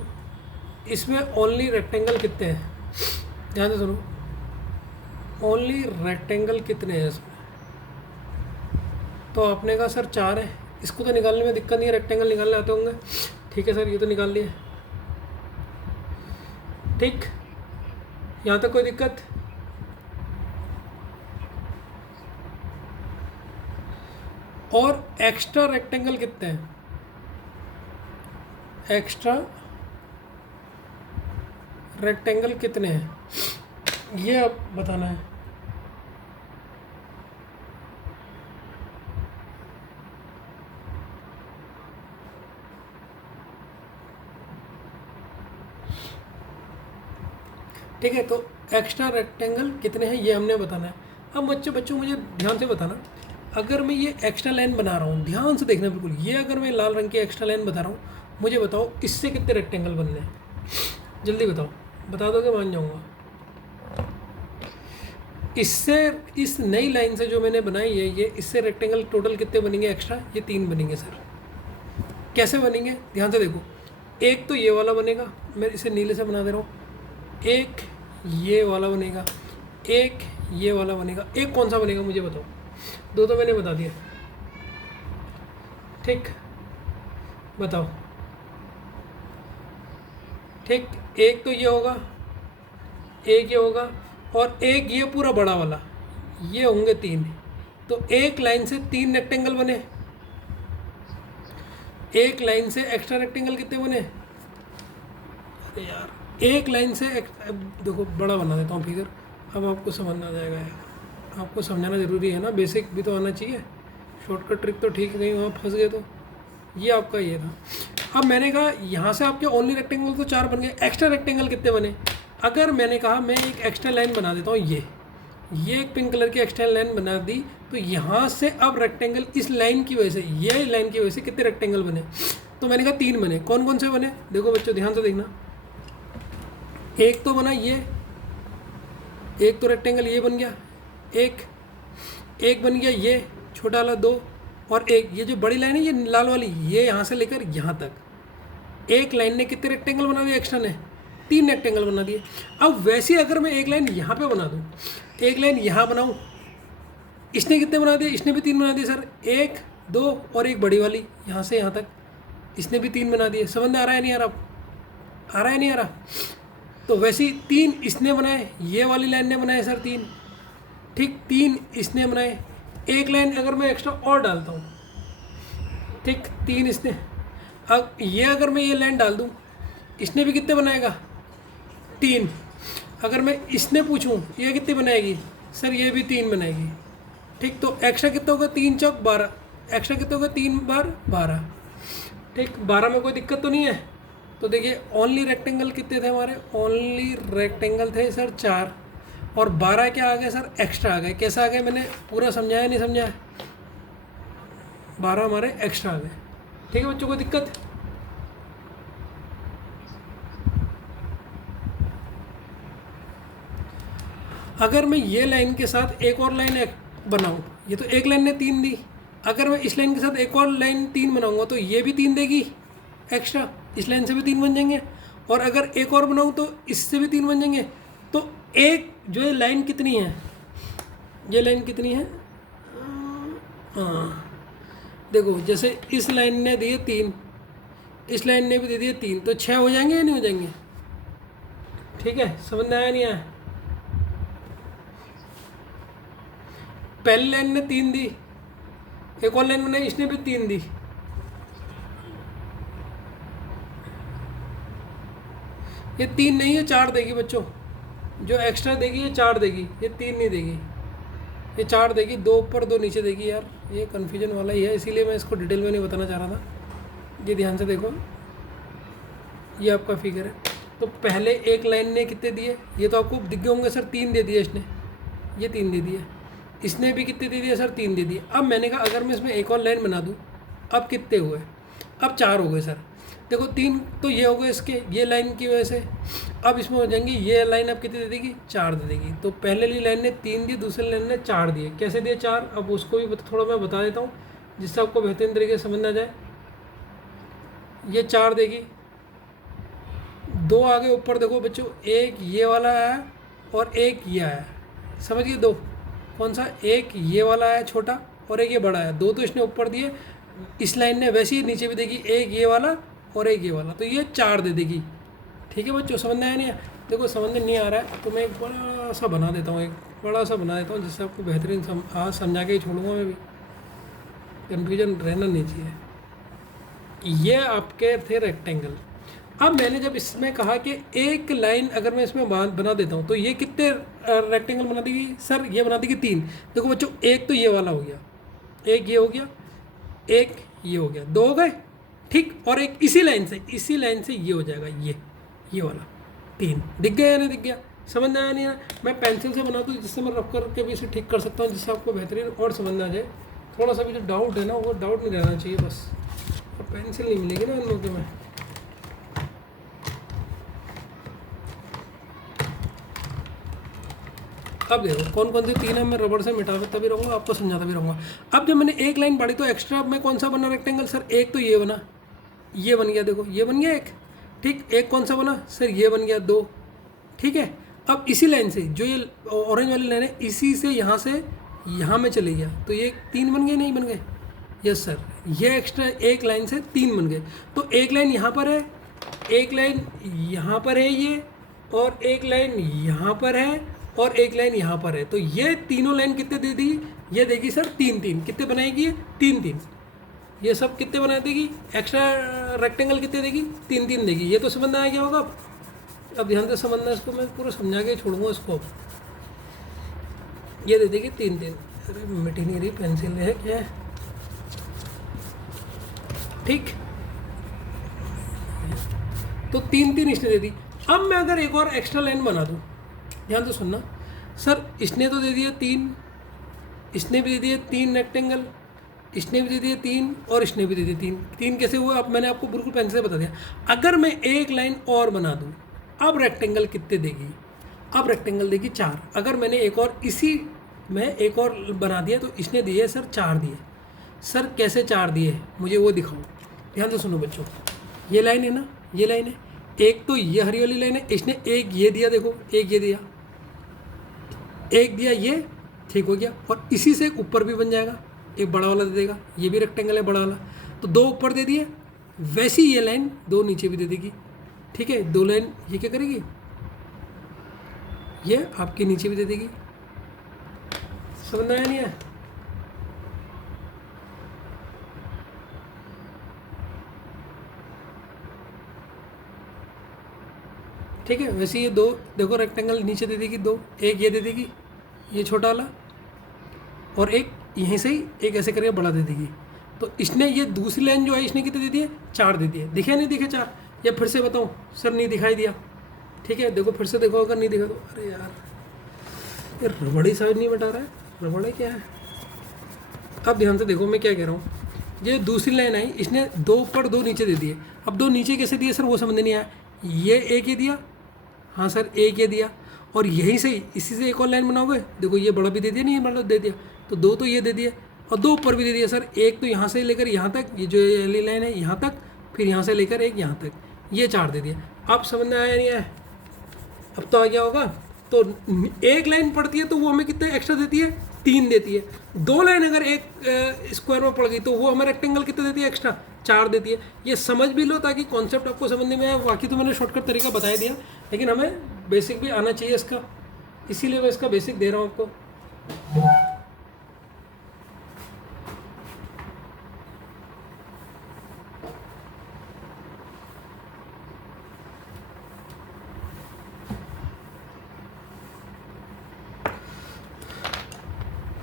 इसमें ओनली रेक्टेंगल कितने हैं, ध्यान से सुनो, ओनली रेक्टेंगल कितने हैं इसमें, तो आपने कहा सर 4 है। इसको तो निकालने में दिक्कत नहीं है, रेक्टेंगल निकालने आते होंगे, ठीक है सर, ये तो निकाल लिए, ठीक। यहाँ तक कोई दिक्कत, और एक्स्ट्रा रेक्टेंगल कितने हैं, एक्स्ट्रा रेक्टेंगल कितने हैं, ये आप बताना है। ठीक है, तो एक्स्ट्रा रेक्टेंगल कितने हैं ये हमने बताना है। अब बच्चों मुझे ध्यान से बताना, अगर मैं ये एक्स्ट्रा लाइन बना रहा हूँ, ध्यान से देखना बिल्कुल, ये अगर मैं लाल रंग की एक्स्ट्रा लाइन बता रहा हूँ, मुझे बताओ इससे कितने रेक्टेंगल बनने हैं, जल्दी बताओ, बता दोगे मान जाऊँगा। इससे, इस नई लाइन से जो मैंने बनाई है ये, इससे रेक्टेंगल टोटल कितने बनेंगे एक्स्ट्रा, ये 3 बनेंगे सर। कैसे बनेंगे ध्यान से देखो, एक तो ये वाला बनेगा, मैं इसे नीले से बना दे रहा हूँ, एक ये वाला बनेगा, एक ये वाला बनेगा, एक कौन सा बनेगा मुझे बताओ, 2 तो मैंने बता दिया, ठीक, बताओ, ठीक। एक तो ये होगा, एक ये होगा, और एक ये पूरा बड़ा वाला, ये होंगे 3। तो एक लाइन से 3 रेक्टेंगल बने, एक लाइन से एक्स्ट्रा रेक्टेंगल कितने बने, अरे यार, एक लाइन से देखो बड़ा बना देता हूँ फिगर, अब आपको समझना आ जाएगा यार, आपको समझाना ज़रूरी है ना, बेसिक भी तो आना चाहिए। शॉर्टकट ट्रिक तो ठीक है, कहीं वहाँ फंस गए तो ये आपका ये था। अब मैंने कहा यहाँ से आपके ओनली रेक्टेंगल तो 4 बन गए, एक्स्ट्रा रेक्टेंगल कितने बने? अगर मैंने कहा मैं एक एक्स्ट्रा लाइन बना देता हूँ, ये एक पिंक कलर की एक्स्ट्रा लाइन बना दी, तो यहाँ से अब रेक्टेंगल इस लाइन की वजह से, ये लाइन की वजह से कितने रेक्टेंगल बने? तो मैंने कहा 3 बने। कौन कौन से बने? देखो बच्चों ध्यान से देखना। एक तो बना ये, एक तो रेक्टेंगल ये बन गया, एक बन गया ये छोटा वाला 2, और एक ये जो बड़ी लाइन है ये लाल वाली, ये यहाँ से लेकर यहाँ तक एक लाइन ने कितने रेक्टेंगल बना दिए? एक्स्ट्रा ने 3 रेक्टेंगल बना दिए। अब वैसे अगर मैं एक लाइन यहाँ पे बना दूँ, एक लाइन यहाँ बनाऊँ, इसने कितने बना दिए? इसने भी 3 बना दिए सर, 1 2 और एक बड़ी वाली यहाँ से यहाँ तक, इसने भी 3 बना दिए। समझ में आ रहा है नहीं आ रहा? आ रहा है नहीं आ रहा? तो वैसे ही 3 इसने बनाए, ये वाली लाइन ने बनाए सर 3, ठीक 3 इसने बनाए। एक लाइन अगर मैं एक्स्ट्रा और डालता हूँ, ठीक 3 इसने, अब ये अगर मैं ये लाइन डाल दूँ, इसने भी कितने बनाएगा? 3। अगर मैं इसने पूछूं ये कितनी बनाएगी? सर ये भी 3 बनाएगी, ठीक। तो एक्स्ट्रा कितना होगा? 3 चौक 12, एक्स्ट्रा कितना होगा? 3 बार 12, ठीक। 12 में कोई दिक्कत तो नहीं है। तो देखिए ओनली रेक्टेंगल कितने थे हमारे? ओनली रेक्टेंगल थे सर 4, और 12 क्या आ गए सर? एक्स्ट्रा आ गए। कैसा आ गए? मैंने पूरा समझाया नहीं समझाया? 12 हमारे एक्स्ट्रा आ गए, ठीक है बच्चों। कोई दिक्कत? अगर मैं ये लाइन के साथ एक और लाइन बनाऊं, ये तो एक लाइन ने 3 दी, अगर मैं इस लाइन के साथ एक और लाइन 3 बनाऊंगा तो ये भी 3 देगी एक्स्ट्रा, इस लाइन से भी 3 बन जाएंगे, और अगर एक और बनाऊं तो इससे भी 3 बन जाएंगे। तो एक जो ये लाइन कितनी है, ये लाइन कितनी है? हाँ देखो, जैसे इस लाइन ने दिए 3, इस लाइन ने भी दे दिए 3, तो 6 हो जाएंगे या नहीं हो जाएंगे? ठीक है, समझ में आया नहीं आया? पहली लाइन ने 3 दी, एक और लाइन बनाई, इसने भी 3 दी, ये 3 नहीं है 4 देगी बच्चों। जो एक्स्ट्रा देगी ये 4 देगी, ये 3 नहीं देगी, ये 4 देगी। 2 ऊपर 2 नीचे देगी। यार ये कन्फ्यूजन वाला ही है, इसीलिए मैं इसको डिटेल में नहीं बताना चाह रहा था। ये ध्यान से देखो, ये आपका फिगर है। तो पहले एक लाइन ने कितने दिए? ये तो आपको दिख गए होंगे सर, 3 दे दिए इसने, ये 3 दे दिए, इसने भी कितने दे दिए सर? 3 दे दिए। अब मैंने कहा अगर मैं इसमें एक और लाइन बना दूँ, अब कितने हुए? अब 4 हो गए सर। देखो 3 तो ये हो गए इसके, ये लाइन की वजह से। अब इसमें हो जाएंगे, ये लाइन अब कितनी दे देगी? 4 दे देगी। तो पहले वाली लाइन ने 3 दी, दूसरी लाइन ने 4 दिए। कैसे दिए 4? अब उसको भी थोड़ा मैं बता देता हूँ जिससे आपको बेहतरीन तरीके से समझ आ जाए। ये 4 देगी, 2 आगे ऊपर देखो बच्चों, एक ये वाला आया और एक ये आया, समझ गए? 2 कौन सा? एक ये वाला आया छोटा और एक ये बड़ा आया, 2 तो इसने ऊपर दिए। इस लाइन ने वैसे ही नीचे भी देगी, एक ये वाला और एक ये वाला, तो ये 4 दे देगी। ठीक है बच्चों, समझ में आया नहीं है? देखो समझ में नहीं आ रहा है तो मैं एक बड़ा सा बना देता हूँ, एक बड़ा सा बना देता हूँ जिससे आपको बेहतरीन समझा के ही छोड़ूंगा मैं भी, कन्फ्यूजन रहना नहीं चाहिए। ये आपके थे रेक्टेंगल। अब मैंने जब इसमें कहा कि एक लाइन अगर मैं इसमें बना देता हूँ तो ये कितने रेक्टेंगल बना देगी सर? ये बना देगी 3। देखो बच्चों, एक तो ये वाला हो गया, एक ये हो गया, एक ये हो गया, 2 हो गए, ठीक। और एक इसी लाइन से ये हो जाएगा, ये वाला 3। दिख गया या नहीं दिख गया? समझ में आया नहीं आया? मैं पेंसिल से बना दूँ जिससे मैं रफ करके भी इसे ठीक कर सकता हूँ, जिससे आपको बेहतरीन और समझ में आ जाए। थोड़ा सा भी जो डाउट है ना, वो डाउट नहीं रहना चाहिए बस। और पेंसिल नहीं मिलेगी ना इन लोगों के में। अब देखो कौन कौन से 3 है, मैं रबड़ से मिटाता भी रहूँगा, आपको समझाता भी रहूँगा। अब जब मैंने एक लाइन बढ़ी तो एक्स्ट्रा में कौन सा बना रेक्टेंगल सर? एक तो ये बना, ये बन गया, देखो ये बन गया एक, ठीक। एक कौन सा बना सर? ये बन गया 2, ठीक है। अब इसी लाइन से, जो ये ऑरेंज वाली लाइन है, इसी से यहाँ में चले गया, तो ये 3 बन गए नहीं बन गए? यस सर, ये एक्स्ट्रा एक लाइन से 3 बन गए। तो एक लाइन यहाँ पर है, एक लाइन यहाँ पर है ये, और एक लाइन यहाँ पर है, और एक लाइन यहाँ पर है। तो ये तीनों लाइन कितने दे देगी? ये देगी सर 3-3। कितने बनाएगी ये? 3-3। ये सब कितने बना देगी? एक्स्ट्रा रेक्टेंगल कितने देगी? 3-3 देगी। ये तो समझ में आ गया होगा। अब ध्यान से समझना, इसको मैं पूरा समझा के छोड़ूंगा इसको। ये दे देगी 3-3। अरे मिटी नहीं रही पेंसिल है क्या है? ठीक। तो 3 3 इसने दे दी। अब मैं अगर एक और एक्स्ट्रा लाइन बना दूँ, ध्यान से सुनना सर, इसने तो दे दिया 3, इसने भी दे दिए 3 रेक्टेंगल, इसने भी दे दिए 3 और इसने भी दे दिए 3। 3 कैसे हुआ अब मैंने आपको बिल्कुल पेन से बता दिया। अगर मैं एक लाइन और बना दूँ, अब रेक्टेंगल कितने देगी? अब रेक्टेंगल देगी 4। अगर मैंने एक और इसी में एक और बना दिया तो इसने दिए सर 4 दिए। सर कैसे 4 दिए मुझे वो दिखाओ। ध्यान से सुनो बच्चों, ये लाइन है ना, ये लाइन है, एक तो ये हरी वाली लाइन है, इसने एक ये दिया, देखो एक ये दिया, एक दिया ये, ठीक हो गया। और इसी से ऊपर भी बन जाएगा, एक बड़ा वाला दे देगा, ये भी रेक्टेंगल है बड़ा वाला, तो 2 ऊपर दे दिए। वैसी ये लाइन 2 नीचे भी दे देगी, ठीक है। 2 लाइन ये क्या करेगी, ये आपके नीचे भी दे देगी। समझ में आया नहीं है? ठीक है। वैसे ये 2 देखो रेक्टेंगल नीचे दे देगी 2, एक ये दे देगी, ये छोटा वाला, और एक यहीं से ही एक ऐसे करके बड़ा दे देगी। तो इसने ये दूसरी लाइन जो है इसने कितने दे दिए? 4 दे दिए। दिखे नहीं दिखे 4? या फिर से बताऊँ सर नहीं दिखाई दिया? ठीक है, देखो फिर से देखो, अगर नहीं दिखा तो अरे यार ये रबड़ी साइज नहीं बता रहा है, रबड़ी क्या है? अब ध्यान से देखो मैं क्या कह रहा हूँ। ये दूसरी लाइन आई, इसने 2 ऊपर 2 नीचे दे दिए। अब 2 नीचे कैसे दिए सर वो समझ नहीं आया। ये एक ये दिया, हाँ सर एक ये दिया, और यहीं से इसी से एक और लाइन बनाओगे, देखो ये बड़ा भी दे दिया, नहीं ये बड़ा दे दिया, तो 2 तो ये दे दिए और 2 ऊपर भी दे दिया सर। एक तो यहाँ से लेकर यहाँ तक, ये जो ये लाइन है यहाँ तक, फिर यहाँ से लेकर एक यहाँ तक, ये 4 दे दिया। अब समझ में आया नहीं आया? अब तो आ गया होगा। तो एक लाइन पड़ती है तो वो हमें कितने एक्स्ट्रा देती है? 3 देती है। 2 लाइन अगर एक स्क्वायर में पड़ गई तो वो हमें रेक्टेंगल कितने देती है? एक्स्ट्रा 4 देती है। ये समझ भी लो ताकि कॉन्सेप्ट आपको समझने में आए। बाकी तो मैंने शॉर्टकट तरीका बता दिया, लेकिन हमें बेसिक भी आना चाहिए इसका, इसीलिए मैं इसका बेसिक दे रहा हूँ आपको।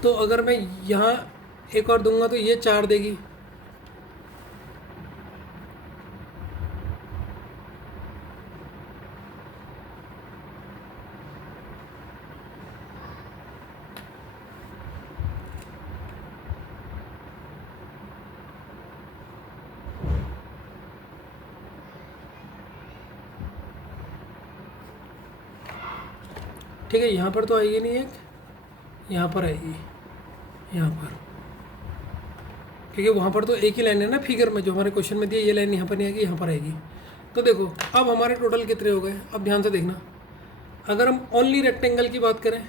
तो अगर मैं यहाँ एक और दूंगा तो ये 4 देगी, ठीक है। यहाँ पर तो आएगी नहीं, एक यहाँ पर आएगी, यहाँ पर, क्योंकि वहाँ पर तो एक ही लाइन है ना फिगर में, जो हमारे क्वेश्चन में दिया, ये लाइन यहाँ पर नहीं आएगी, यहाँ पर आएगी। तो देखो अब हमारे टोटल कितने हो गए? अब ध्यान से देखना, अगर हम ओनली रेक्टेंगल की बात करें,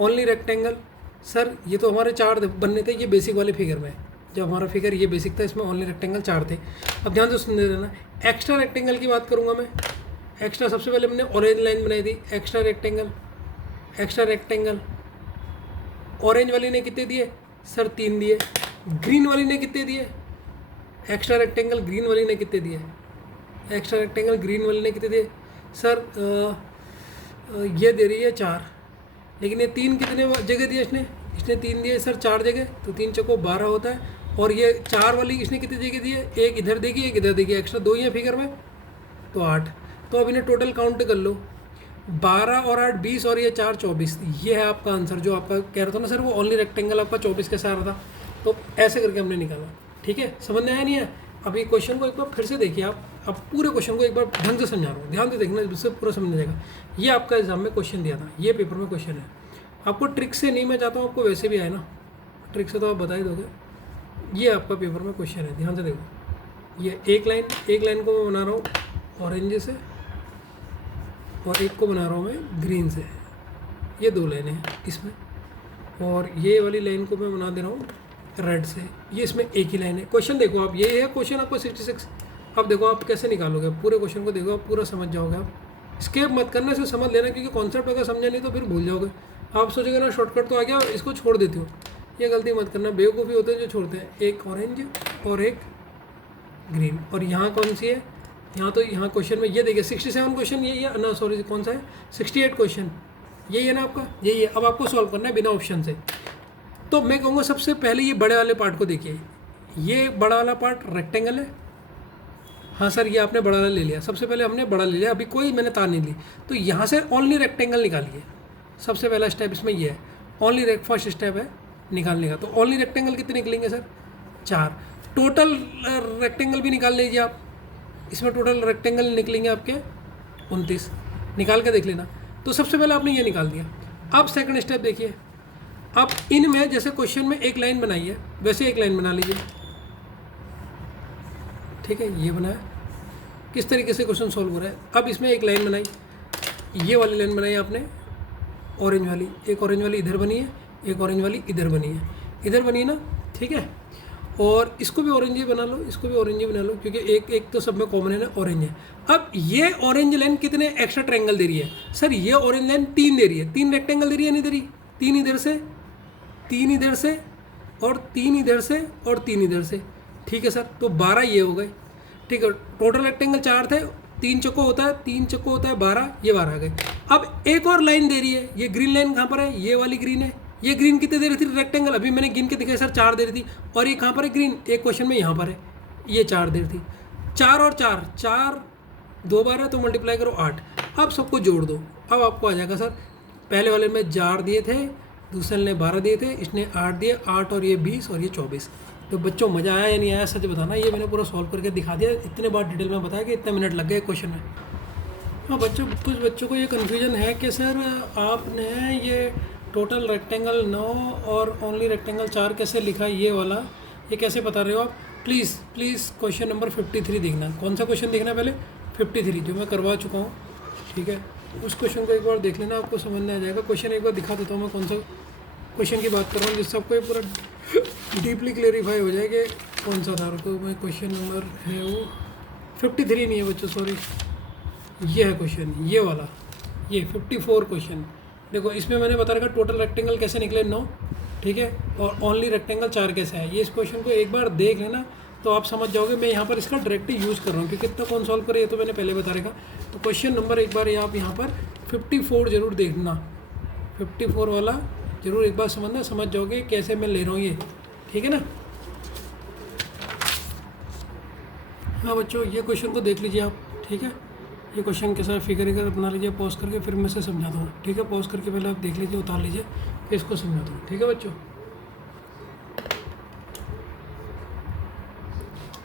ओनली रेक्टेंगल, सर ये तो हमारे 4 बनने थे, ये बेसिक वाले फिगर में, जब हमारा फिगर ये बेसिक था इसमें ओनली रेक्टेंगल 4 थे। अब ध्यान से सुन देना, एक्स्ट्रा रेक्टेंगल की बात करूँगा मैं। एक्स्ट्रा सबसे पहले हमने ऑरेंज लाइन बनाई थी, extra rectangle, extra rectangle. Orange वाली ने कितने दिए सर? 3 दिए। ग्रीन वाली ने कितने दिए? एक्स्ट्रा रेक्टेंगल ग्रीन वाली ने कितने दिए? एक्स्ट्रा रेक्टेंगल ग्रीन वाली ने कितने दिए सर? ये दे रही है 4, लेकिन ये 3 कितने जगह दिए इसने? इसने 3 दिए सर 4 जगह, तो 3 चौको 12 होता है। और ये 4 वाली इसने कितनी जगह दिए? एक इधर देगी, एक इधर देगी, एक्स्ट्रा 2 ही है फिगर में, तो 8। तो अब इन्हें टोटल काउंट कर लो, 12 और 8 20, और ये 4 24। ये है आपका आंसर, जो आपका कह रहा था ना सर वो ओनली रेक्टेंगल आपका 24 कैसे आ रहा था। तो ऐसे करके हमने निकाला, ठीक है। समझ में आया नहीं है? अब ये क्वेश्चन को एक बार फिर से देखिए आप, अब पूरे क्वेश्चन को एक बार ढंग से समझा रहा हूँ, ध्यान से देखना, जिससे पूरा समझ जाएगा। ये आपका एग्जाम में क्वेश्चन दिया था, ये पेपर में क्वेश्चन है। आपको ट्रिक से नहीं, मैं चाहता हूँ आपको वैसे भी आए ना, ट्रिक से तो आप बता ही दोगे। ये आपका पेपर में क्वेश्चन है, ध्यान से देखो। ये एक लाइन को मैं बना रहा हूँ ऑरेंज से, और एक को बना रहा हूँ मैं ग्रीन से। ये 2 लाइनें हैं इसमें, और ये वाली लाइन को मैं बना दे रहा हूँ रेड से। ये इसमें एक ही लाइन है। क्वेश्चन देखो आप, ये है क्वेश्चन आपको 66। अब देखो आप कैसे निकालोगे, पूरे क्वेश्चन को देखो, आप पूरा समझ जाओगे। आप स्केप मत करना, इसे समझ लेना, क्योंकि कॉन्सेप्ट अगर समझा नहीं तो फिर भूल जाओगे। आप सोचोगे ना शॉर्टकट तो आ गया, इसको छोड़ देते हो। ये गलती मत करना, बेवकूफ़ी होते हैं जो छोड़ते हैं। एक ऑरेंज और एक ग्रीन, और यहाँ कौन सी है? यहाँ तो यहाँ क्वेश्चन में ये देखिए 67 क्वेश्चन यही है ना, सॉरी कौन सा है? 68 क्वेश्चन यही है ना आपका, यही है। अब आपको सॉल्व करना है बिना ऑप्शन से। तो मैं कहूँगा सबसे पहले ये बड़े वाले पार्ट को देखिए, ये बड़ा वाला पार्ट रेक्टेंगल है। हाँ सर, ये आपने बड़ा वाला ले लिया, सबसे पहले हमने बड़ा ले लिया, अभी कोई मैंने तार नहीं ली। तो यहाँ से ओनली रेक्टेंगल निकालिए, सबसे पहला स्टेप इसमें ये है, ओनली फर्स्ट स्टेप है निकालने का। तो ओनली रेक्टेंगल कितने निकलेंगे सर? 4। टोटल रेक्टेंगल भी निकाल लीजिए आप, इसमें टोटल रेक्टेंगल निकलेंगे आपके 29, निकाल के देख लेना। तो सबसे पहले आपने ये निकाल दिया। अब सेकंड स्टेप देखिए, अब इनमें जैसे क्वेश्चन में एक लाइन बनाई है वैसे एक लाइन बना लीजिए, ठीक है, ये बनाया। किस तरीके से क्वेश्चन सॉल्व हो रहा है, अब इसमें एक लाइन बनाई, ये वाली लाइन बनाई आपने ऑरेंज वाली, एक ऑरेंज वाली इधर बनी है, एक ऑरेंज वाली इधर बनी है, इधर बनी है ना, ठीक है। और इसको भी ऑरेंज ही बना लो, इसको भी ऑरेंज ही बना लो, क्योंकि एक एक तो सब में कॉमन है ना, ऑरेंज है। अब ये ऑरेंज लाइन कितने एक्स्ट्रा ट्रायंगल दे रही है सर? ये ऑरेंज लाइन 3 दे रही है, 3 रेक्टेंगल दे रही है, नहीं दे रही? 3 इधर से, 3 इधर से, और 3 इधर से, और 3 इधर से, ठीक है सर। तो 12 ये हो गए, ठीक है। टोटल रेक्टेंगल 4 थे, 3 चक्को होता है, 3 चक्को होता है 12, ये 12 आ गए। अब एक और लाइन दे रही है, ये ग्रीन लाइन कहाँ पर है? ये वाली ग्रीन है। ये ग्रीन कितने दे रही थी? रेक्टेंगल अभी मैंने गिन के दिखाया सर, 4 दे रही थी। और ये कहाँ पर है ग्रीन? एक क्वेश्चन में यहाँ पर है, ये 4 दे रही थी। 4 और 4, 4 2 बार है तो मल्टीप्लाई करो 8। अब सबको जोड़ दो, अब आपको आ जाएगा सर, पहले वाले में 4 दिए थे, दूसरे ने 12 दिए थे, इसने 8 दिए, 8 और ये 20 और ये 24। तो बच्चों मज़ा आया या नहीं आया सच बताना। ये मैंने पूरा सॉल्व करके दिखा दिया, इतने बार डिटेल में बताया कि इतने मिनट लग गए क्वेश्चन में। हाँ बच्चों, कुछ बच्चों को ये कन्फ्यूजन है कि सर आपने ये टोटल रेक्टेंगल 9 और ओनली रेक्टेंगल 4 कैसे लिखा, ये वाला, ये कैसे बता रहे हो आप? प्लीज़ क्वेश्चन नंबर 53 देखना। कौन सा क्वेश्चन देखना? पहले 53 जो मैं करवा चुका हूँ, ठीक है। उस क्वेश्चन को एक बार देख लेना, आपको समझ में आ जाएगा। क्वेश्चन एक बार दिखा देता हूँ मैं कौन सा क्वेश्चन की बात कर रहा हूँ, जिससे आपको ये पूरा डीपली क्लेरिफाई हो जाए कि कौन सा था। तो मैं क्वेश्चन नंबर है वो 53 नहीं है बच्चों, सॉरी, ये है क्वेश्चन, ये वाला, ये 54 क्वेश्चन। देखो इसमें मैंने बता रखा टोटल रेक्टेंगल कैसे निकले 9, ठीक है, और ओनली रेक्टेंगल 4 कैसे है। ये इस क्वेश्चन को एक बार देख लेना तो आप समझ जाओगे। मैं यहाँ पर इसका डायरेक्टली यूज़ कर रहा हूँ, क्योंकि कितना कौन सॉल्व करे ये तो मैंने पहले बता रखा। तो क्वेश्चन नंबर एक बार आप यहाँ पर 54 जरूर देखना, 54 वाला जरूर एक बार समझना, समझ जाओगे कैसे मैं ले रहा हूँ ये, ठीक है ना। हाँ बच्चों, ये क्वेश्चन को देख लीजिए आप, ठीक है। ये क्वेश्चन के साथ फिगर बना लीजिए, पॉज करके, फिर मैं से समझाता हूँ, ठीक है। पॉज करके पहले आप देख लीजिए, उतार लीजिए, फिर इसको समझाता हूँ, ठीक है बच्चों,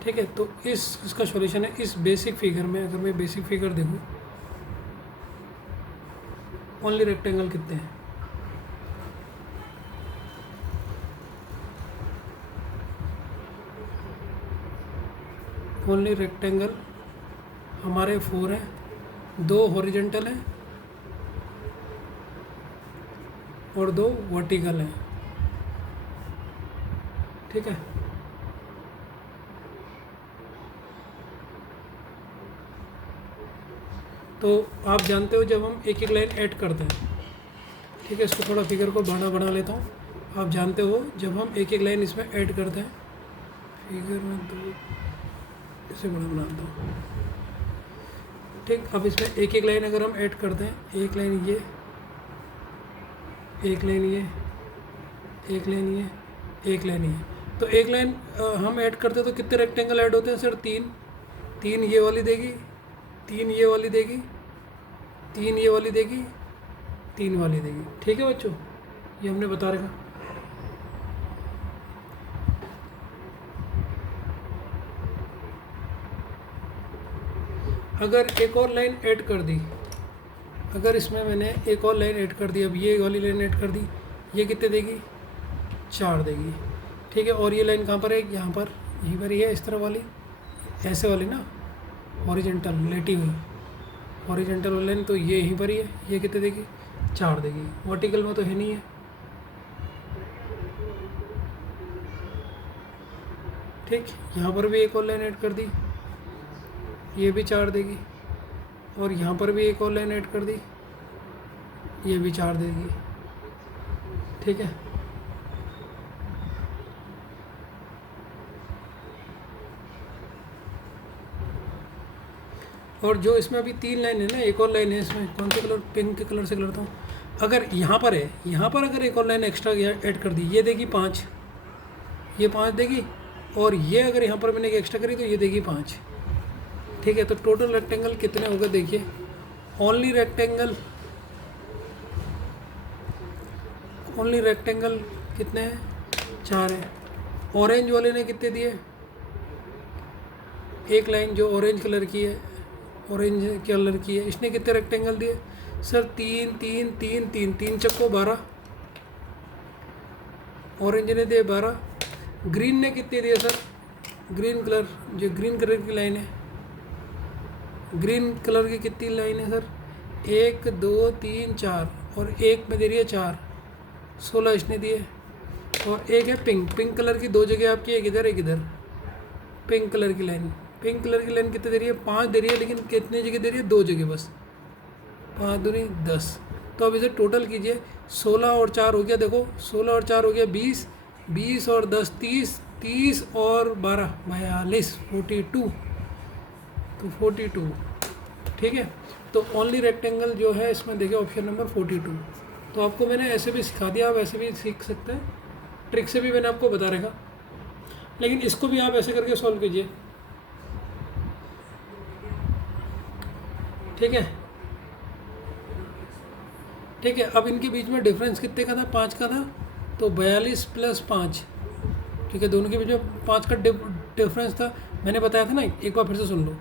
ठीक है। तो इसका सॉल्यूशन है इस बेसिक फिगर में। अगर मैं बेसिक फिगर देखूँ, ओनली रेक्टेंगल कितने हैं? ओनली रेक्टेंगल हमारे 4 हैं, 2 हॉरिजेंटल हैं और 2 वर्टिकल हैं, ठीक है। तो आप जानते हो जब हम एक एक लाइन ऐड करते हैं, ठीक है, इसको थोड़ा फिगर को बना लेता हूँ। आप जानते हो जब हम एक एक लाइन इसमें ऐड करते हैं, फिगर में 2 इसे बड़ा बनाता हूँ, ठीक। अब इसमें एक एक लाइन अगर हम ऐड करते हैं, एक लाइन ये, एक लाइन ये, एक लाइन ये, एक लाइन ये, तो एक लाइन हम ऐड करते हैं तो कितने रेक्टेंगल ऐड होते हैं सर? 3 ये वाली देगी, 3 ये वाली देगी, 3 ये वाली देगी, 3 वाली देगी, ठीक है बच्चों, ये हमने बता रखा। अगर एक और लाइन ऐड कर दी, अगर इसमें मैंने एक और लाइन ऐड कर दी, अब ये वाली लाइन ऐड कर दी, ये कितने देगी? 4 देगी, ठीक है। और ये लाइन कहाँ पर है? यहाँ पर, यहीं पर ही है, इस तरह वाली, ऐसे वाली ना, हॉरिजेंटल लेटी हुई हॉरिजेंटल वाली लाइन, तो ये यहीं पर ही है, ये कितने देगी? 4 देगी। वर्टिकल में तो है नहीं है, ठीक। यहाँ पर भी एक और लाइन ऐड कर दी, ये भी 4 देगी, और यहाँ पर भी एक और लाइन ऐड कर दी, ये भी 4 देगी, ठीक है। और जो इसमें अभी 3 लाइन है ना, एक और लाइन है इसमें, कौन से कलर? पिंक के कलर से करता हूँ। अगर यहाँ पर है, यहाँ पर अगर एक और लाइन एक्स्ट्रा ऐड कर दी, ये देगी 5, ये 5 देगी, और ये अगर यहाँ पर मैंने एक एक्स्ट्रा करी तो ये देगी 5। ठीक है, तो टोटल रेक्टेंगल कितने हो गए देखिए, ओनली रेक्टेंगल कितने हैं, 4 हैं। ऑरेंज वाले ने कितने दिए, एक लाइन जो ऑरेंज कलर की है, इसने कितने रेक्टेंगल दिए सर, 3 3 3 3 3 चक्को 12, ऑरेंज ने दिए 12। ग्रीन ने कितने दिए सर, ग्रीन कलर की लाइन है, ग्रीन कलर की कितनी लाइन है सर, 1 2 3 4 और एक में दे रही है 4, 16 इसने दिए। और एक है पिंक कलर की 2 जगह आपकी, एक इधर एक इधर, पिंक कलर की लाइन कितने दे रही है, 5 दे रही है, लेकिन कितनी जगह दे रही है, 2 जगह बस, 5 दूनी 10। तो अब इसे टोटल कीजिए, 16 और 4 हो गया, देखो 16 और 4 हो गया 20, 20 और 10 30, 30 और 12 42, 42, तो 42। ठीक है, तो ओनली रेक्टेंगल जो है इसमें देखिए ऑप्शन नंबर 42। तो आपको मैंने ऐसे भी सिखा दिया, आप ऐसे भी सीख सकते हैं, ट्रिक से भी मैंने आपको बता रखा, लेकिन इसको भी आप ऐसे करके सॉल्व कीजिए। ठीक है, अब इनके बीच में डिफरेंस कितने का था, 5 का था, तो 42 + 5। ठीक है, दोनों के बीच में 5 का डिफरेंस था, मैंने बताया था ना, एक बार फिर से सुन लो।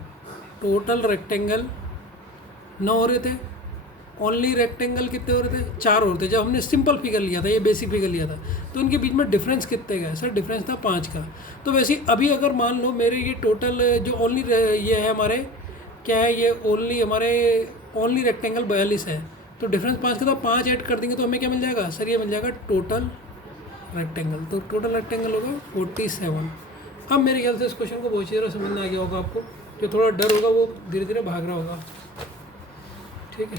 टोटल रेक्टेंगल 9 हो रहे थे, ओनली रेक्टेंगल कितने हो रहे थे, 4 हो रहे थे। जब हमने सिंपल फिगर लिया था, ये बेसिक फिगर लिया था, तो इनके बीच में डिफरेंस कितने का है सर, डिफरेंस था 5 का। तो वैसे ही अभी अगर मान लो मेरे ये टोटल जो ओनली ये है हमारे, क्या है ये, ओनली रेक्टेंगल 42 है, तो डिफरेंस 5 का था, 5 ऐड कर देंगे तो हमें क्या मिल जाएगा सर, ये मिल जाएगा टोटल रेक्टेंगल। तो टोटल रेक्टेंगल होगा 47। अब मेरे ख्याल से इस क्वेश्चन को बहुत ज़्यादा समझ में आ गया होगा आपको, जो थोड़ा डर होगा वो धीरे धीरे भाग रहा होगा। ठीक है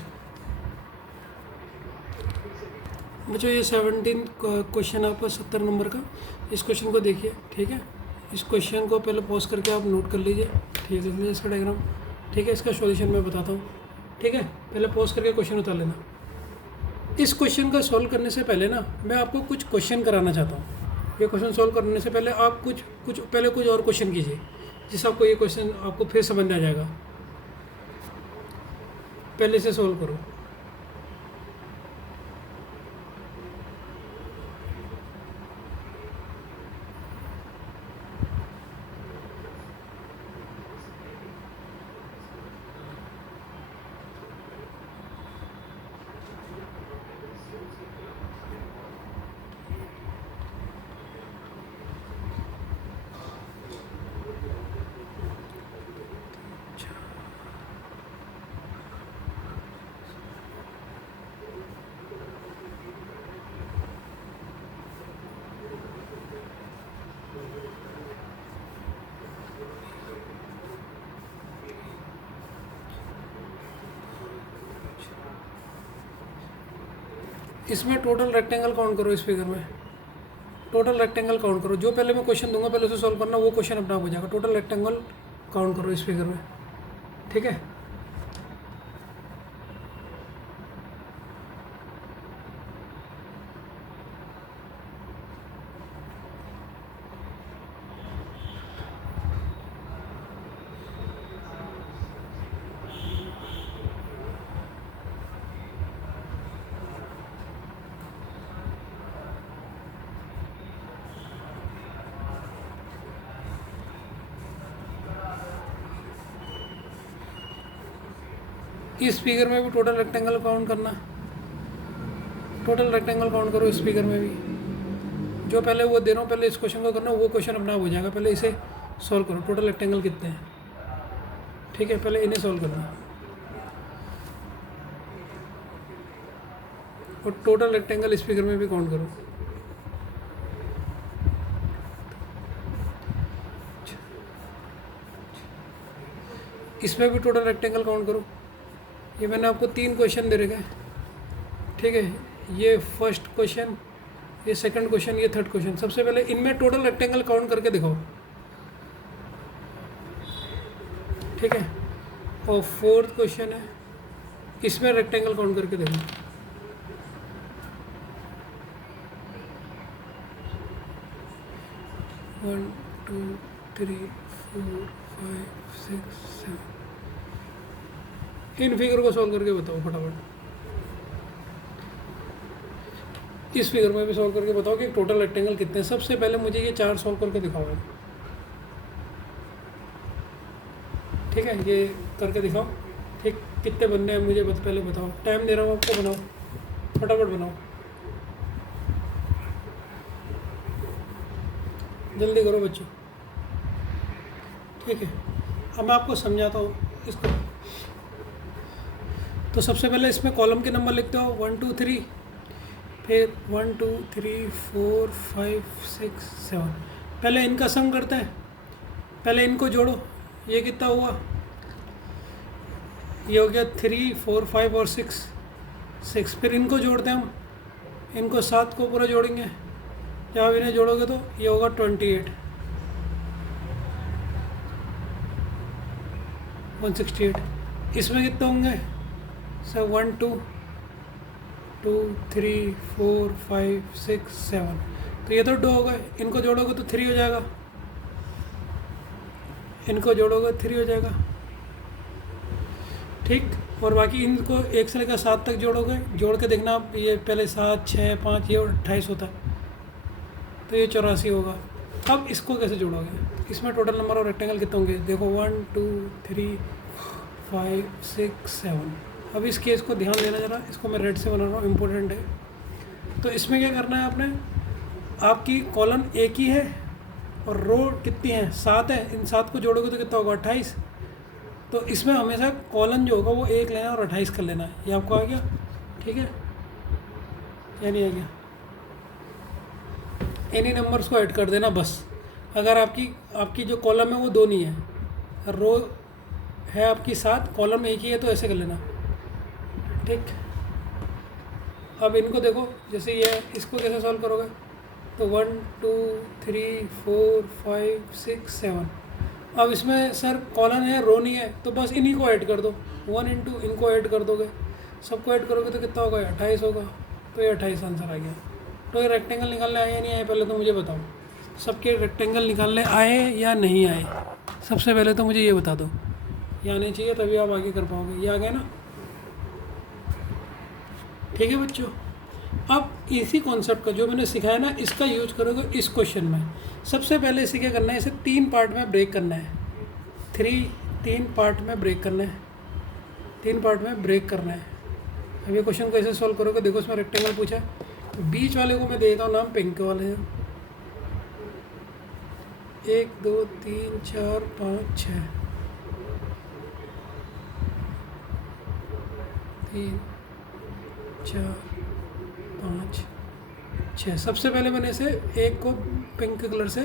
बच्चों, ये 17 क्वेश्चन आपका 70 नंबर का, इस क्वेश्चन को देखिए। ठीक है, इस क्वेश्चन को पहले पॉज करके आप नोट कर लीजिए। ठीक है, इसका डायग्राम, ठीक है, इसका सॉल्यूशन मैं बताता हूँ। ठीक है, पहले पॉज करके क्वेश्चन उतार लेना। इस क्वेश्चन का सॉल्व करने से पहले ना मैं आपको कुछ क्वेश्चन कराना चाहता हूँ। ये क्वेश्चन सॉल्व करने से पहले आप कुछ और क्वेश्चन कीजिए, जिससे आपको ये क्वेश्चन आपको फिर समझ में आ जाएगा। पहले से सॉल्व करो। इसमें टोटल रेक्टेंगल काउंट करो, इस फिगर में टोटल रेक्टेंगल काउंट करो। जो पहले मैं क्वेश्चन दूंगा पहले उसे सॉल्व करना, वो क्वेश्चन अपना हो जाएगा। टोटल रेक्टेंगल काउंट करो इस फिगर में। ठीक है, इस फिगर में भी टोटल रेक्टेंगल काउंट करना, टोटल रेक्टेंगल काउंट करो इस फिगर में भी। जो पहले वो दे रहा हूँ पहले इस क्वेश्चन को करना, वो क्वेश्चन अपना हो जाएगा। पहले इसे सॉल्व करो, टोटल रेक्टेंगल कितने हैं। ठीक है, पहले इन्हें सॉल्व करना और टोटल रेक्टेंगल इस फिगर में भी काउंट करो। इसमें भी टोटल रेक्टेंगल काउंट करो। ये मैंने आपको 3 क्वेश्चन दे रखे हैं। ठीक है, ये फर्स्ट क्वेश्चन, ये सेकंड क्वेश्चन, ये थर्ड क्वेश्चन। सबसे पहले इनमें टोटल रेक्टेंगल काउंट करके दिखाओ। ठीक है, और फोर्थ क्वेश्चन है, इसमें रेक्टेंगल काउंट करके देखो। 2 3 4 5 6 7। इन फिगर को सॉल्व करके बताओ फटाफट। इस फिगर में भी सॉल्व करके बताओ कि टोटल रेक्टेंगल कितने हैं। सबसे पहले मुझे ये 4 सॉल्व करके दिखाओ। ठीक है, ये करके दिखाओ। ठीक, कितने बनने हैं मुझे पहले बताओ। टाइम दे रहा हूँ आपको, बनाओ फटाफट बनाओ, जल्दी करो बच्चों। ठीक है, अब मैं आपको समझाता हूँ इसको। तो सबसे पहले इसमें कॉलम के नंबर लिखते हो 1 2 3, फिर 1 2 3 4 5 6 7। पहले इनका सम करते हैं, पहले इनको जोड़ो। ये कितना हुआ, ये हो गया 3 4 5 और 6। फिर इनको जोड़ते हैं हम, इनको 7 को पूरा जोड़ेंगे। जब आप इन्हें जोड़ोगे तो ये होगा 28 168। इसमें कितने होंगे सर, 1 2 2 3 4 5 6 7। तो ये तो 2 हो गए। इनको जोड़ोगे तो 3 हो जाएगा, इनको जोड़ोगे 3 हो जाएगा। ठीक, और बाकी इनको 1 से लेकर 7 तक जोड़ोगे, जोड़ के देखना आप। ये पहले 7 6 5, ये 28 होता है, तो ये 84 होगा। अब इसको कैसे जोड़ोगे, इसमें टोटल नंबर ऑफ रेक्टेंगल कितने होंगे देखो, 1 2 3 5 6 7। अब इस केस को ध्यान देना ज़रा, इसको मैं रेड से बना रहा हूँ, इम्पोर्टेंट है। तो इसमें क्या करना है आपने, आपकी कॉलम एक ही है और रो कितनी है, 7 है। इन 7 को जोड़ोगे तो कितना होगा, 28। तो इसमें हमेशा कॉलम जो होगा वो 1 लेना और 28 कर लेना है। ये आपको आ गया, ठीक है, या नहीं आ गया। इन्हीं नंबर्स को ऐड कर देना बस। अगर आपकी जो कॉलम है वो 2 नहीं है, रो है आपकी 7, कॉलम एक ही है, तो ऐसे कर लेना। ठीक, अब इनको देखो, जैसे ये, इसको कैसे सॉल्व करोगे, तो 1 2 3 4 5 6 7। अब इसमें सर कॉलम है, रो नहीं है, तो बस इन्हीं को ऐड कर दो। 1 इंटू इनको ऐड कर दोगे, सबको ऐड करोगे तो कितना होगा, 28 होगा। तो ये 28 आंसर आ गया। तो ये रेक्टेंगल निकालने आए या नहीं आए, पहले तो मुझे बताओ। सबके रेक्टेंगल निकालने आए या नहीं आए, सबसे पहले तो मुझे ये बता दो। ये आने चाहिए, तभी आप आगे कर पाओगे। ये आ गया ना, ठीक है बच्चों। अब इसी कॉन्सेप्ट का जो मैंने सिखाया ना, इसका यूज करोगे इस क्वेश्चन में। सबसे पहले इसे क्या करना है, इसे 3 पार्ट में ब्रेक करना है। 3 पार्ट में ब्रेक करना है, 3 पार्ट में ब्रेक करना है। अब ये क्वेश्चन कैसे सॉल्व करोगे, देखो इसमें रेक्टेंगल पूछा, बीच वाले को मैं देता हूँ नाम, पिंक वाले हैं। 1 2 3 4 5 6, 3 4 5 6। सबसे पहले मैंने इसे एक को पिंक कलर से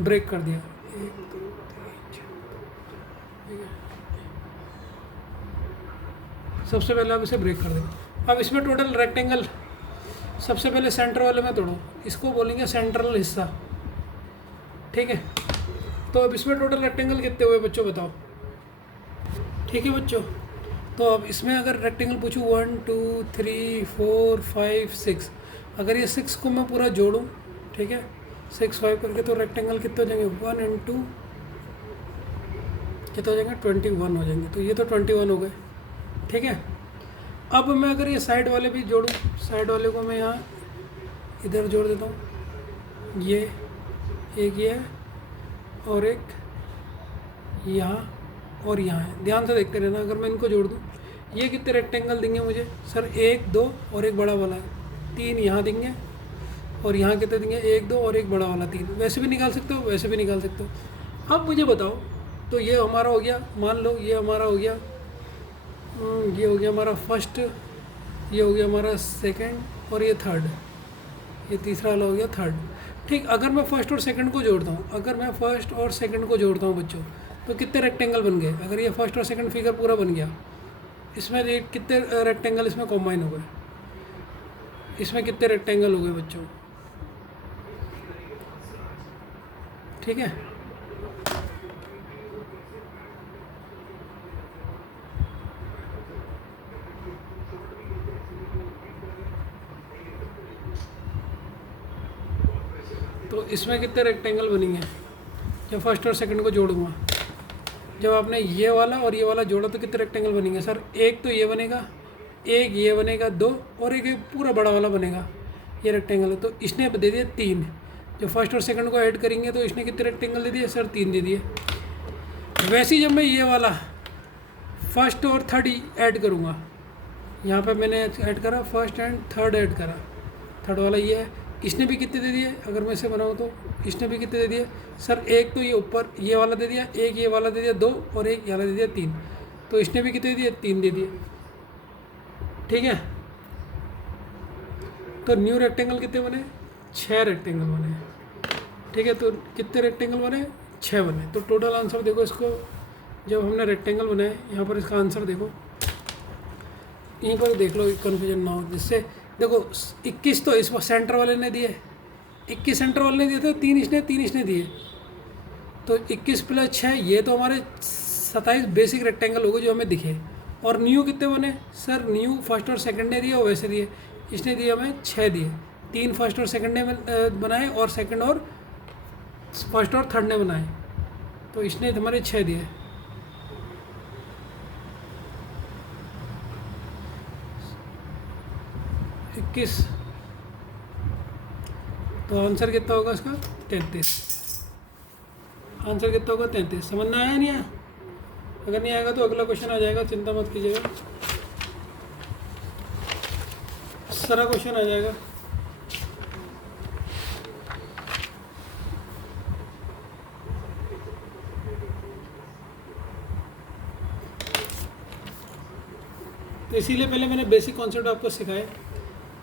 ब्रेक कर दिया, 1 2 3 4। सबसे पहले आप इसे ब्रेक कर देंगे। अब इसमें टोटल रेक्टेंगल, सबसे पहले सेंटर वाले में तोड़ो, इसको बोलेंगे सेंट्रल हिस्सा। ठीक है, तो अब इसमें टोटल रेक्टेंगल कितने हुए बच्चों, बताओ। ठीक है बच्चों, तो अब इसमें अगर रेक्टेंगल पूछूँ 1 2 3 4 5 6, अगर ये 6 को मैं पूरा जोड़ूँ, ठीक है, 6 5 करके, तो रेक्टेंगल कितने हो जाएंगे, 1 इंटू कितने हो जाएंगे, 21 हो जाएंगे। तो ये तो 21 हो गए। ठीक है, अब मैं अगर ये साइड वाले भी जोड़ूँ, साइड वाले को मैं यहाँ इधर जोड़ देता हूँ। ये एक ये है और एक यहाँ और यहाँ है, ध्यान से देखते रहना। अगर मैं इनको जोड़ दूँ, ये कितने रेक्टेंगल देंगे मुझे सर, 1 2 और एक बड़ा वाला है, 3 यहाँ देंगे, और यहाँ कितने देंगे, 1 2 और एक बड़ा वाला 3। वैसे भी निकाल सकते हो, वैसे भी निकाल सकते हो। अब मुझे बताओ, तो ये हमारा हो गया, मान लो ये हमारा हो गया, ये हो गया हमारा फर्स्ट, ये हो गया हमारा सेकंड, और ये थर्ड, ये तीसरा वाला हो गया थर्ड। ठीक, अगर मैं फर्स्ट और सेकंड को जोड़ता हूँ, अगर मैं फर्स्ट और सेकंड को जोड़ता हूँ बच्चों, तो कितने रेक्टेंगल बन गए। अगर ये फर्स्ट और सेकंड फिगर पूरा बन गया, इसमें कितने रेक्टेंगल इसमें कॉम्बाइन हो गए, इसमें कितने रेक्टेंगल हो गए बच्चों। ठीक है, तो इसमें कितने रेक्टेंगल बनेंगे, जब फर्स्ट और सेकंड को जोड़ूंगा, जब आपने ये वाला और ये वाला जोड़ा तो कितने रेक्टेंगल बनेंगे सर? एक तो ये बनेगा, एक ये बनेगा 2, और एक ये पूरा बड़ा वाला बनेगा, ये रेक्टेंगल है। तो इसने दे दिया 3। जब फर्स्ट और सेकंड को ऐड करेंगे तो इसने कितने रेक्टेंगल दे दिए सर? 3 दे दिए। वैसे ही जब मैं ये वाला फर्स्ट और थर्ड ऐड करूँगा, यहाँ पे मैंने ऐड करा फर्स्ट एंड थर्ड ऐड करा, थर्ड वाला ये है, इसने भी कितने दे दिए? अगर मैं इसे बनाऊँ तो इसने भी कितने दे दिए सर? एक तो ये ऊपर ये वाला दे दिया, एक ये वाला दे दिया 2, और एक ये वाला दे दिया 3। तो इसने भी कितने दिए? 3 दे दिए। ठीक है, तो न्यू रेक्टेंगल कितने बने? 6 रेक्टेंगल बने। ठीक है, तो कितने रेक्टेंगल बने? 6 बने। तो टोटल आंसर देखो इसको, जब हमने रेक्टेंगल बनाए, यहाँ पर इसका आंसर देखो, यहीं पर देख लो, कन्फ्यूजन ना हो। जिससे देखो 21 तो इस सेंटर वाले ने दिए, 21 सेंटर वाले ने दिए थे, 3 इसने दिए, तो 21 + 6 ये तो हमारे 27 बेसिक रेक्टेंगल हो गए जो हमें दिखे। और न्यू कितने बने सर? न्यू फर्स्ट और सेकंड ने दिए और वैसे दिए, इसने दिए हमें 6 दिए, 3 फर्स्ट और सेकंड ने बनाए और सेकंड और फर्स्ट और थर्ड ने बनाए, तो इसने हमारे 6 दिए। किस तो आंसर कितना होगा इसका? 33। आंसर कितना होगा? 33। समझ में आया नहीं आया? अगर नहीं आएगा तो अगला क्वेश्चन आ जाएगा, चिंता मत कीजिएगा, सारा क्वेश्चन आ जाएगा। तो इसीलिए पहले मैंने बेसिक कॉन्सेप्ट आपको सिखाए,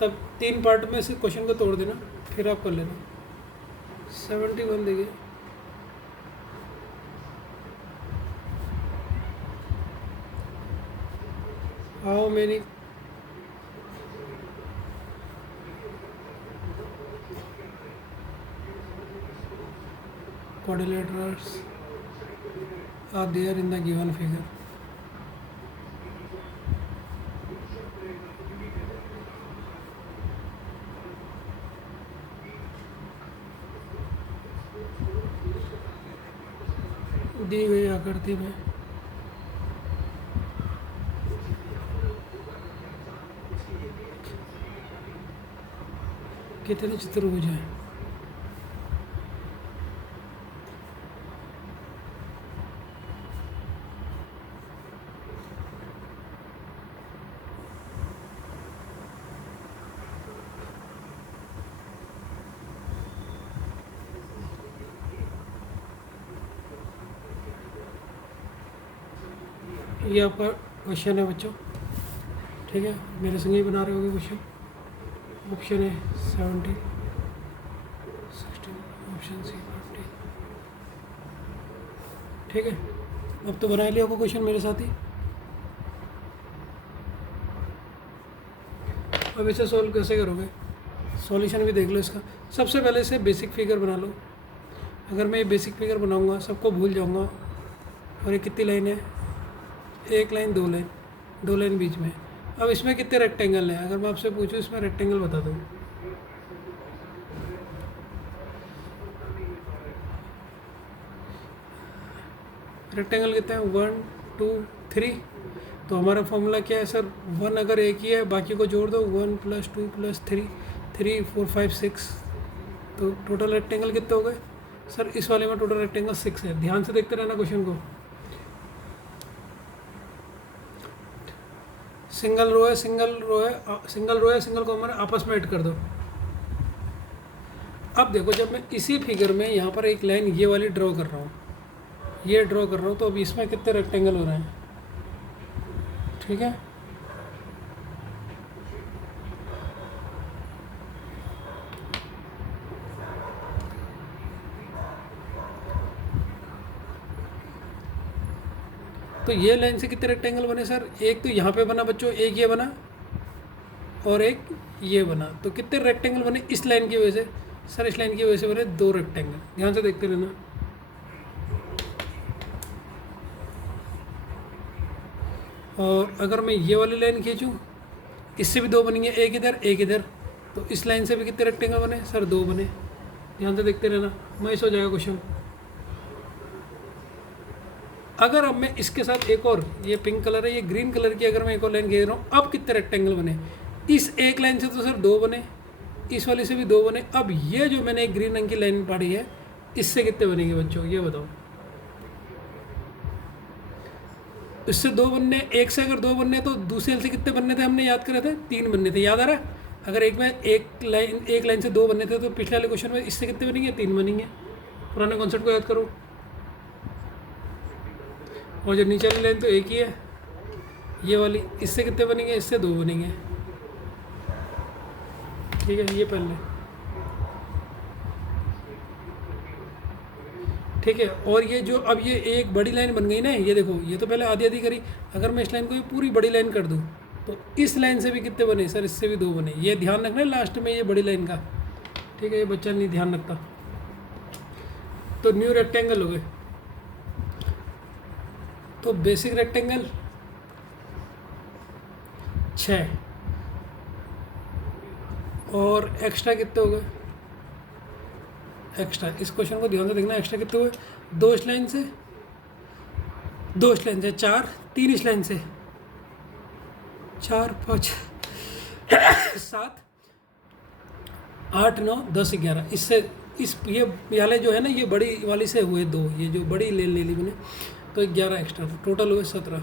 तब 3 पार्ट में से क्वेश्चन को तोड़ देना, फिर आप कर लेना। 71 देखिए, how many quadrilaterals are there in the given figure? दी गई आकृति में कितने चतुर्भुज हैं? ये आपका क्वेश्चन है बच्चों, ठीक है, मेरे संग ही बना रहे होगे क्वेश्चन। ऑप्शन है 70, 16, ऑप्शन सी 40। ठीक है, अब तो बना लिया होगा क्वेश्चन मेरे साथ ही। अब इसे सॉल्व कैसे करोगे? सॉल्यूशन भी देख लो इसका। सबसे पहले इसे बेसिक फिगर बना लो। अगर मैं ये बेसिक फिगर बनाऊंगा सबको भूल जाऊंगा। और ये कितनी लाइन है? 1 लाइन, 2 लाइन, 2 लाइन बीच में। अब इसमें कितने रेक्टेंगल हैं? अगर मैं आपसे पूछूं इसमें रेक्टेंगल बता दो। रेक्टेंगल कितने हैं? 1 2 3। तो हमारा फॉर्मूला क्या है सर? 1 अगर एक ही है बाकी को जोड़ दो, 1 + 2 + 3, 3 4 5 6। तो टोटल रेक्टेंगल कितने हो गए सर? इस वाले में टोटल रेक्टेंगल 6 है। ध्यान से देखते रहना क्वेश्चन को। सिंगल रो है, सिंगल रो है, सिंगल रो है, सिंगल कॉमन आपस में ऐड कर दो। अब देखो, जब मैं इसी फिगर में यहाँ पर एक लाइन ये वाली ड्रॉ कर रहा हूँ, ये ड्रॉ कर रहा हूँ, तो अब इसमें कितने रेक्टेंगल हो रहे हैं? ठीक है, तो ये लाइन से कितने रेक्टेंगल बने सर? एक तो यहाँ पे बना बच्चों, एक ये बना और एक ये बना। तो कितने रेक्टेंगल बने इस लाइन की वजह से? सर इस लाइन की वजह से बने 2 रेक्टेंगल। ध्यान से देखते रहना। और अगर मैं ये वाली लाइन खींचूँ, इससे भी 2 बनेंगे, एक इधर एक इधर। तो इस लाइन से भी कितने रेक्टेंगल बने सर? 2 बने। ध्यान से देखते रहना, मैच हो जाएगा क्वेश्चन। अगर अब मैं इसके साथ एक और, ये पिंक कलर है, ये ग्रीन कलर की अगर मैं एक और लाइन खींच रहा हूँ, अब कितने रेक्टेंगल बने? इस एक लाइन से तो सर 2 बने, इस वाले से भी 2 बने। अब ये जो मैंने एक ग्रीन रंग की लाइन पढ़ी है, इससे कितने बनेंगे बच्चों, ये बताओ। इससे 2 बनने, एक से अगर 2 बनने तो दूसरे लाइन से कितने बनने थे, हमने याद करे थे 3 बनने थे, याद आ रहा है? अगर एक लाइन से 2 बनने थे तो पिछले वाले क्वेश्चन में इससे कितने बनेंगे, 3 बनेंगे। पुराने कॉन्सेप्ट को याद करो। और जो नीचे वाली लाइन तो एक ही है, ये वाली, इससे कितने बनेंगे, इससे 2 बनेंगे। ठीक है, ये पहले, ठीक है। और ये जो अब ये एक बड़ी लाइन बन गई ना, ये देखो, ये तो पहले आधी आधी करी, अगर मैं इस लाइन को ये पूरी बड़ी लाइन कर दूँ तो इस लाइन से भी कितने बने सर, इससे भी 2 बने। ये ध्यान रखना है लास्ट में ये बड़ी लाइन का, ठीक है, ये बच्चा नहीं ध्यान रखता। तो न्यू रेक्टेंगल हो गए, तो बेसिक रेक्टेंगल 6 और एक्स्ट्रा कितने हो गए, एक्स्ट्रा, इस क्वेश्चन को ध्यान से देखना, एक्स्ट्रा कितने हुए, 2 इस लाइन से, 2 इस लाइन से 4, 3 इस लाइन से 4, 5, 7, 8, 9, 10, 11, इससे इस ये वाले जो है ना, ये बड़ी वाली से हुए 2, ये जो बड़ी ले ली मैंने, तो 11 एक्स्ट्रा, तो टोटल हुए 17।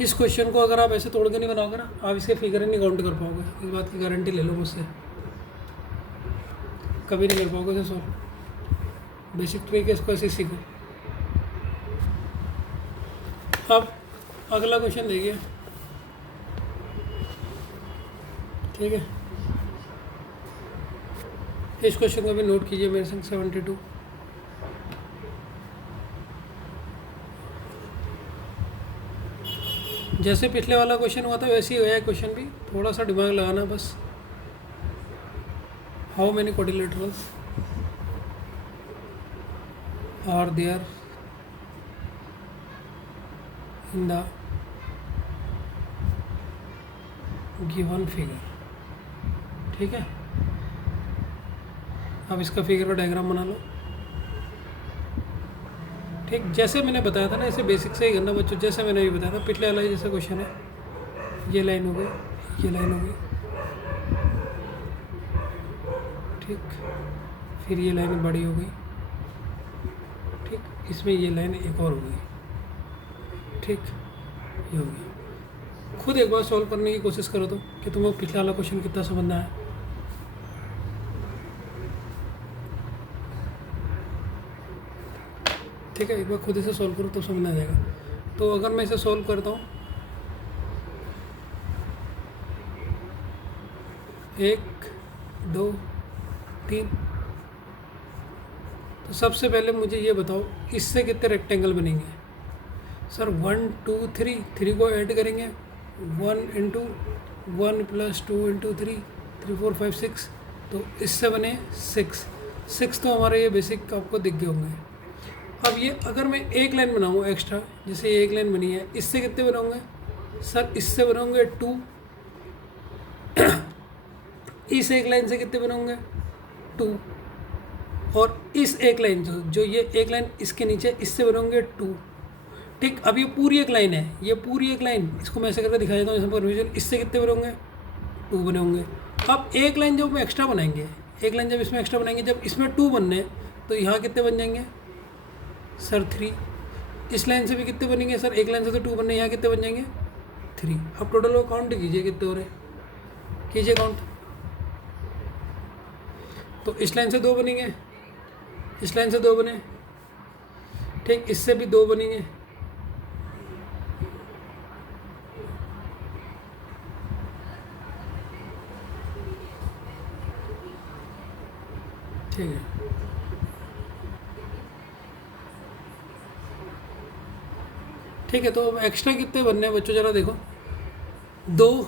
इस क्वेश्चन को अगर आप ऐसे तोड़ के नहीं बनाओगे ना, आप इसके फिगर नहीं काउंट कर पाओगे, इस बात की गारंटी ले लो मुझसे, कभी नहीं कर पाओगे इसे सॉल्व। बेसिक ट्रिक है, इसको ऐसे सीखो। अब अगला क्वेश्चन देखिए, ठीक है, इस क्वेश्चन को भी नोट कीजिए मेरे संग, 72। जैसे पिछले वाला क्वेश्चन हुआ था वैसे ही हुआ है क्वेश्चन भी, थोड़ा सा दिमाग लगाना बस। How many quadrilaterals are there in the given figure, ठीक है। अब इसका फिगर का डायग्राम बना लो, ठीक, जैसे मैंने बताया था ना, ऐसे बेसिक से ही करना बच्चों, जैसे मैंने भी बताया था पिछले वाला जैसा क्वेश्चन है। ये लाइन हो गई, ये लाइन हो गई, ठीक, फिर ये लाइन बड़ी हो गई, ठीक, इसमें ये लाइन एक और हो गई, ठीक, ये हो गई। खुद एक बार सॉल्व करने की कोशिश करो तो, कि तुम्हें पिछला वाला क्वेश्चन कितना समझना है। ठीक है, एक बार खुद इसे सॉल्व करो तो समझ आ जाएगा। तो अगर मैं इसे सॉल्व करता हूँ, 1, 2, 3, तो सबसे पहले मुझे ये बताओ इससे कितने रेक्टेंगल बनेंगे सर। 1, 2, 3 को ऐड करेंगे, 1 इंटू 1 प्लस 2 इंटू 3, 3, 4, 5, 6, तो इससे बने 6 तो हमारे ये बेसिक आपको दिख गए होंगे। अब ये अगर मैं एक लाइन बनाऊँ एक्स्ट्रा, जैसे ये एक लाइन बनी है, इससे कितने बनाऊँगे सर, इससे बनाऊँगे 2, इस एक लाइन से कितने बनाऊँगे 2, और इस एक लाइन जो ये एक लाइन इसके नीचे, इससे बनाऊँगे 2, ठीक। अब ये पूरी एक लाइन है, ये पूरी एक लाइन, इसको मैं ऐसे करके दिखा देता हूँ जैसे परमिशन, इससे कितने बनाऊँगे 2 बने होंगे। अब एक लाइन जब हम एक्स्ट्रा बनाएंगे, एक लाइन जब इसमें एक्स्ट्रा बनाएंगे, जब इसमें 2 बनने तो यहाँ कितने बन जाएंगे सर 3। इस लाइन से भी कितने बनेंगे सर, एक लाइन से तो 2 बनने, यहाँ कितने बन जाएंगे 3। अब टोटल वो काउंट कीजिए कितने हो रहे, कीजिए काउंट। तो इस लाइन से 2 बनेंगे, इस लाइन से 2 बने, ठीक, इससे भी 2 बनेंगे, ठीक है। ठीक है, तो अब एक्स्ट्रा कितने बनने हैं बच्चों, ज़रा देखो, 2,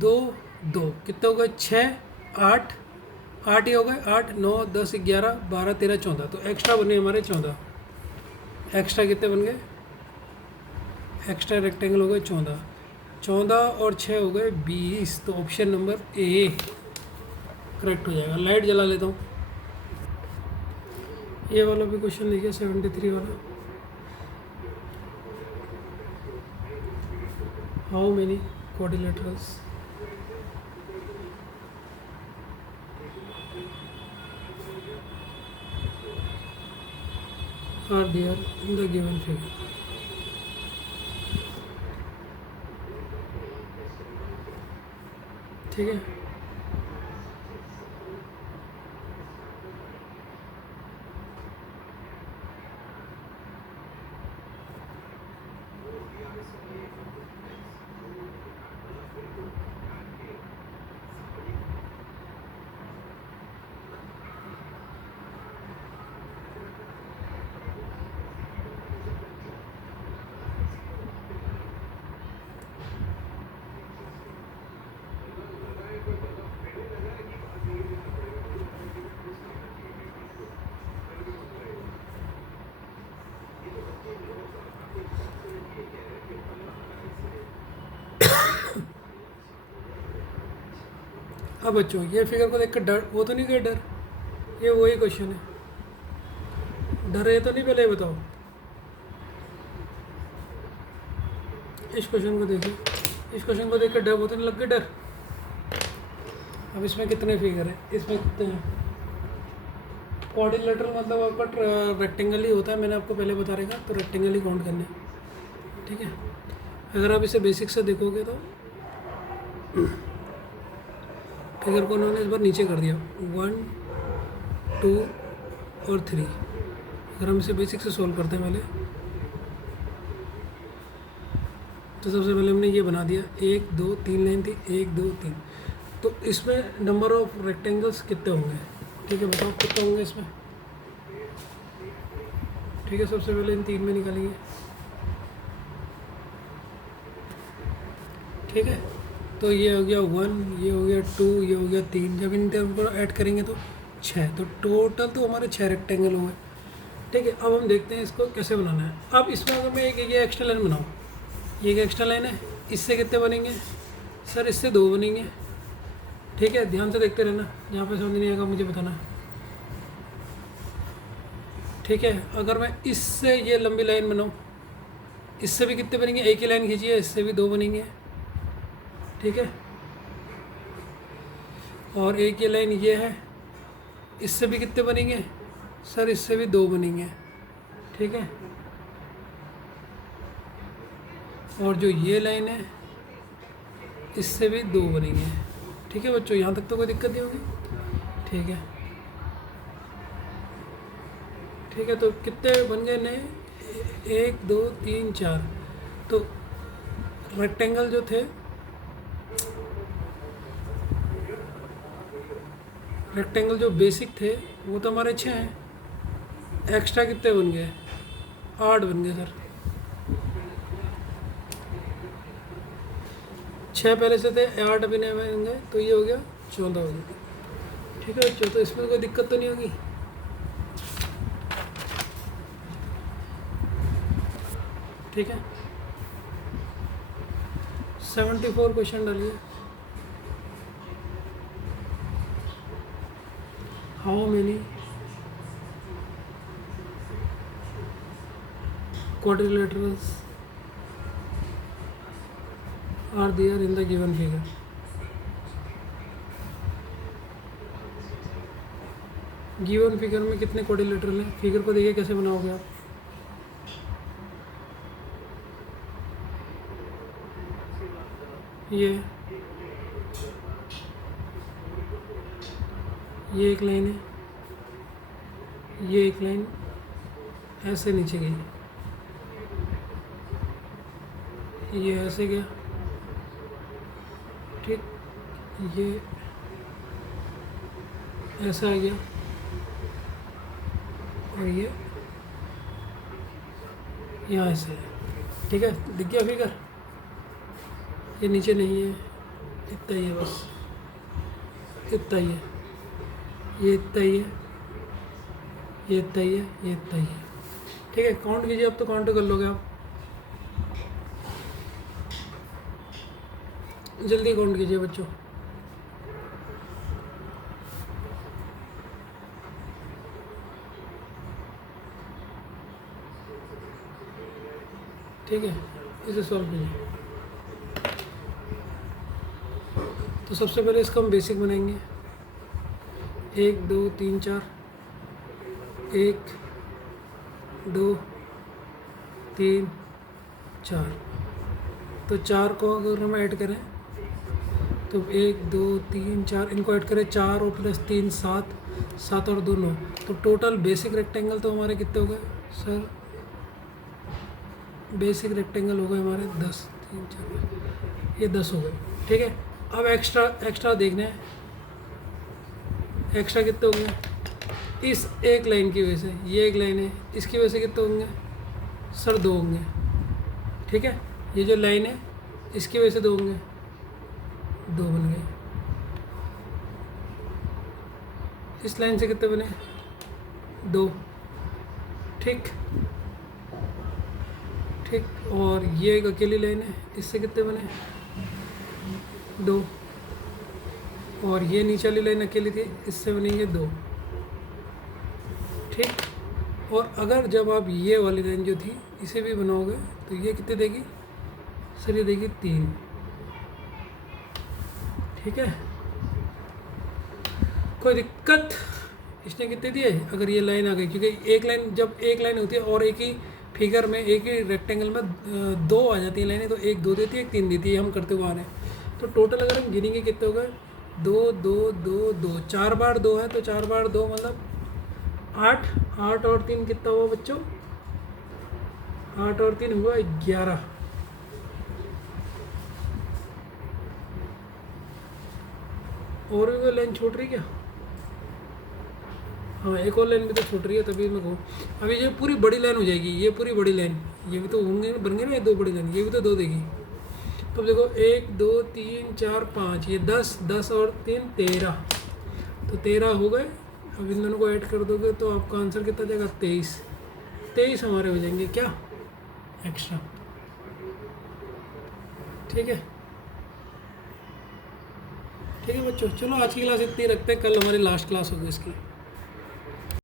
2, 2 कितने हो गए, 6, 8 ही हो गए, 8, 9, 10, 11, 12, 13, 14, तो एक्स्ट्रा बने हमारे 14। एक्स्ट्रा कितने बन गए, एक्स्ट्रा रेक्टेंगल हो गए 14 और 6 हो गए 20, तो ऑप्शन नंबर ए करेक्ट हो जाएगा। लाइट जला लेता हूँ। ये वाला भी क्वेश्चन देखिए 73 वाला, how many quadrilaterals are there in the given figure? ठीक है, अब बच्चों ये फिगर को देख कर डर वो तो नहीं गया डर? ये वही क्वेश्चन है, डर है तो नहीं? पहले ये बताओ, इस क्वेश्चन को देखिए, इस क्वेश्चन को देख कर डर वो तो नहीं लग गया डर? अब इसमें कितने फिगर है? इसमें कितने हैं? क्वाड्रिलेटरल मतलब आपका रेक्टेंगल ही होता है, मैंने आपको पहले बता रखा, तो रेक्टेंगल ही काउंट करने, ठीक है। अगर आप इसे बेसिक से देखोगे तो फिगर को उन्होंने इस बार नीचे कर दिया, 1 2 और 3। अगर हम इसे बेसिक से सॉल्व करते हैं पहले, तो सबसे पहले हमने ये बना दिया, 1 2 3 लाइन थी, 1 2 3। तो इसमें नंबर ऑफ रेक्टेंगल्स कितने होंगे? ठीक है, बताओ कितने होंगे इसमें? ठीक है, सबसे पहले इन 3 में निकालेंगे, ठीक है। तो ये हो गया 1, ये हो गया 2, ये हो गया 3। जब इन तीनों को ऐड करेंगे तो 6, तो टोटल तो हमारे 6 रेक्टेंगल होंगे, ठीक है। अब हम देखते हैं इसको कैसे बनाना है। अब इसमें अगर मैं एक ये एक्स्ट्रा लाइन बनाऊँ, ये एक एक्स्ट्रा लाइन है, इससे कितने बनेंगे सर? इससे 2 बनेंगे, ठीक है। ध्यान से देखते रहना, जहाँ पे समझ नहीं आएगा मुझे बताना, ठीक है। अगर मैं इससे ये लंबी लाइन बनाऊँ, इससे भी कितने बनेंगे? एक ही लाइन खींचिए, इससे भी 2 बनेंगे, ठीक है। और एक ये लाइन ये है, इससे भी कितने बनेंगे सर? इससे भी 2 बनेंगे, ठीक है। और जो ये लाइन है, इससे भी 2 बनेंगे, ठीक है बच्चों। यहाँ तक तो कोई दिक्कत नहीं होगी, ठीक है, ठीक है। तो कितने बन गए नए? 1 2 3 4। तो रेक्टेंगल जो थे, रेक्टेंगल जो बेसिक थे वो तो हमारे 6 हैं। एक्स्ट्रा कितने बन गए? 8 बन गए सर। 6 पहले से थे, 8 अभी नए बन गए, तो ये हो गया 14 हो गया, ठीक है बच्चों। तो इसमें कोई दिक्कत तो नहीं होगी, ठीक है। 74 क्वेश्चन डालिए। How many quadrilaterals are there in the given figure? Given figure में कितने क्वाड्रिलेटरल हैं? फिगर को देखिए कैसे बनाओगे आप। ये एक लाइन है, ये एक लाइन ऐसे नीचे गई, ये ऐसे गया, ठीक, ये ऐसा आ गया, और ये यहाँ ऐसे है, ठीक है। दिख गया फिगर? ये नीचे नहीं है, इतना ही है बस, इतना ही है, ये इतना ही है, ये इतना ही है, ये इतना ही है, ठीक है। काउंट कीजिए, अब तो काउंट कर लोगे आप, जल्दी काउंट कीजिए बच्चों। ठीक है, इसे सॉल्व कीजिए। तो सबसे पहले इसका हम बेसिक बनाएंगे। 1 2 3 4, 1 2 3 4। तो 4 को अगर हम ऐड करें तो 1 2 3 4, इनको ऐड करें 4 और प्लस 3 7, 7 और 2 9। तो टोटल बेसिक रेक्टेंगल तो हमारे कितने हो गए सर? बेसिक रेक्टेंगल हो गए हमारे 10, 3 4, ये 10 हो गए। ठीक है, अब एक्स्ट्रा देखना है, एक्स्ट्रा कितने होंगे? इस एक लाइन की वजह से, ये एक लाइन है, इसकी वजह से कितने होंगे सर? 2 होंगे। ठीक है, ये जो लाइन है इसकी वजह से 2 होंगे, 2 बन गए। इस लाइन से कितने बने? 2। ठीक, और ये एक अकेली लाइन है, इससे कितने बने? 2। और ये नीचे वाली लाइन अकेली थी, इससे बनेंगे 2। ठीक, और अगर जब आप ये वाली लाइन जो थी इसे भी बनाओगे तो ये कितने देगी सर? ये देगी 3। ठीक है, कोई दिक्कत? इसने कितने दिए अगर ये लाइन आ गई? क्योंकि एक लाइन, जब एक लाइन होती है और एक ही फिगर में, एक ही रेक्टेंगल में 2 आ जाती है लाइनें, तो 1 2 देती है, 1 3 देती है, हम करते हुए आ रहे हैं। तो टोटल अगर हम गिनेंगे कितने हो गए? 2 2 2 2, 4 बार 2 है तो 4 बार 2 मतलब 8, 8 और 3 कितना हुआ बच्चों? 8 और 3 हुआ 11। और भी कोई लाइन छूट रही क्या? हाँ, एक और लाइन भी तो छूट रही है, तभी मैं कहूँ अभी ये पूरी बड़ी लाइन हो जाएगी, ये पूरी बड़ी लाइन, ये भी तो होंगे, बन गए ना ये 2 बड़ी लाइन, ये भी तो 2 देगी। तो देखो 1 2 3 4 5, ये 10, 10 और 3 13, तो 13 हो गए। अब इन दोनों को ऐड कर दोगे तो आपका आंसर कितना जाएगा? 23। 23 हमारे हो जाएंगे क्या एक्स्ट्रा। ठीक है, ठीक है बच्चों, चलो आज की क्लास इतनी रखते हैं, कल हमारी लास्ट क्लास होगी इसकी।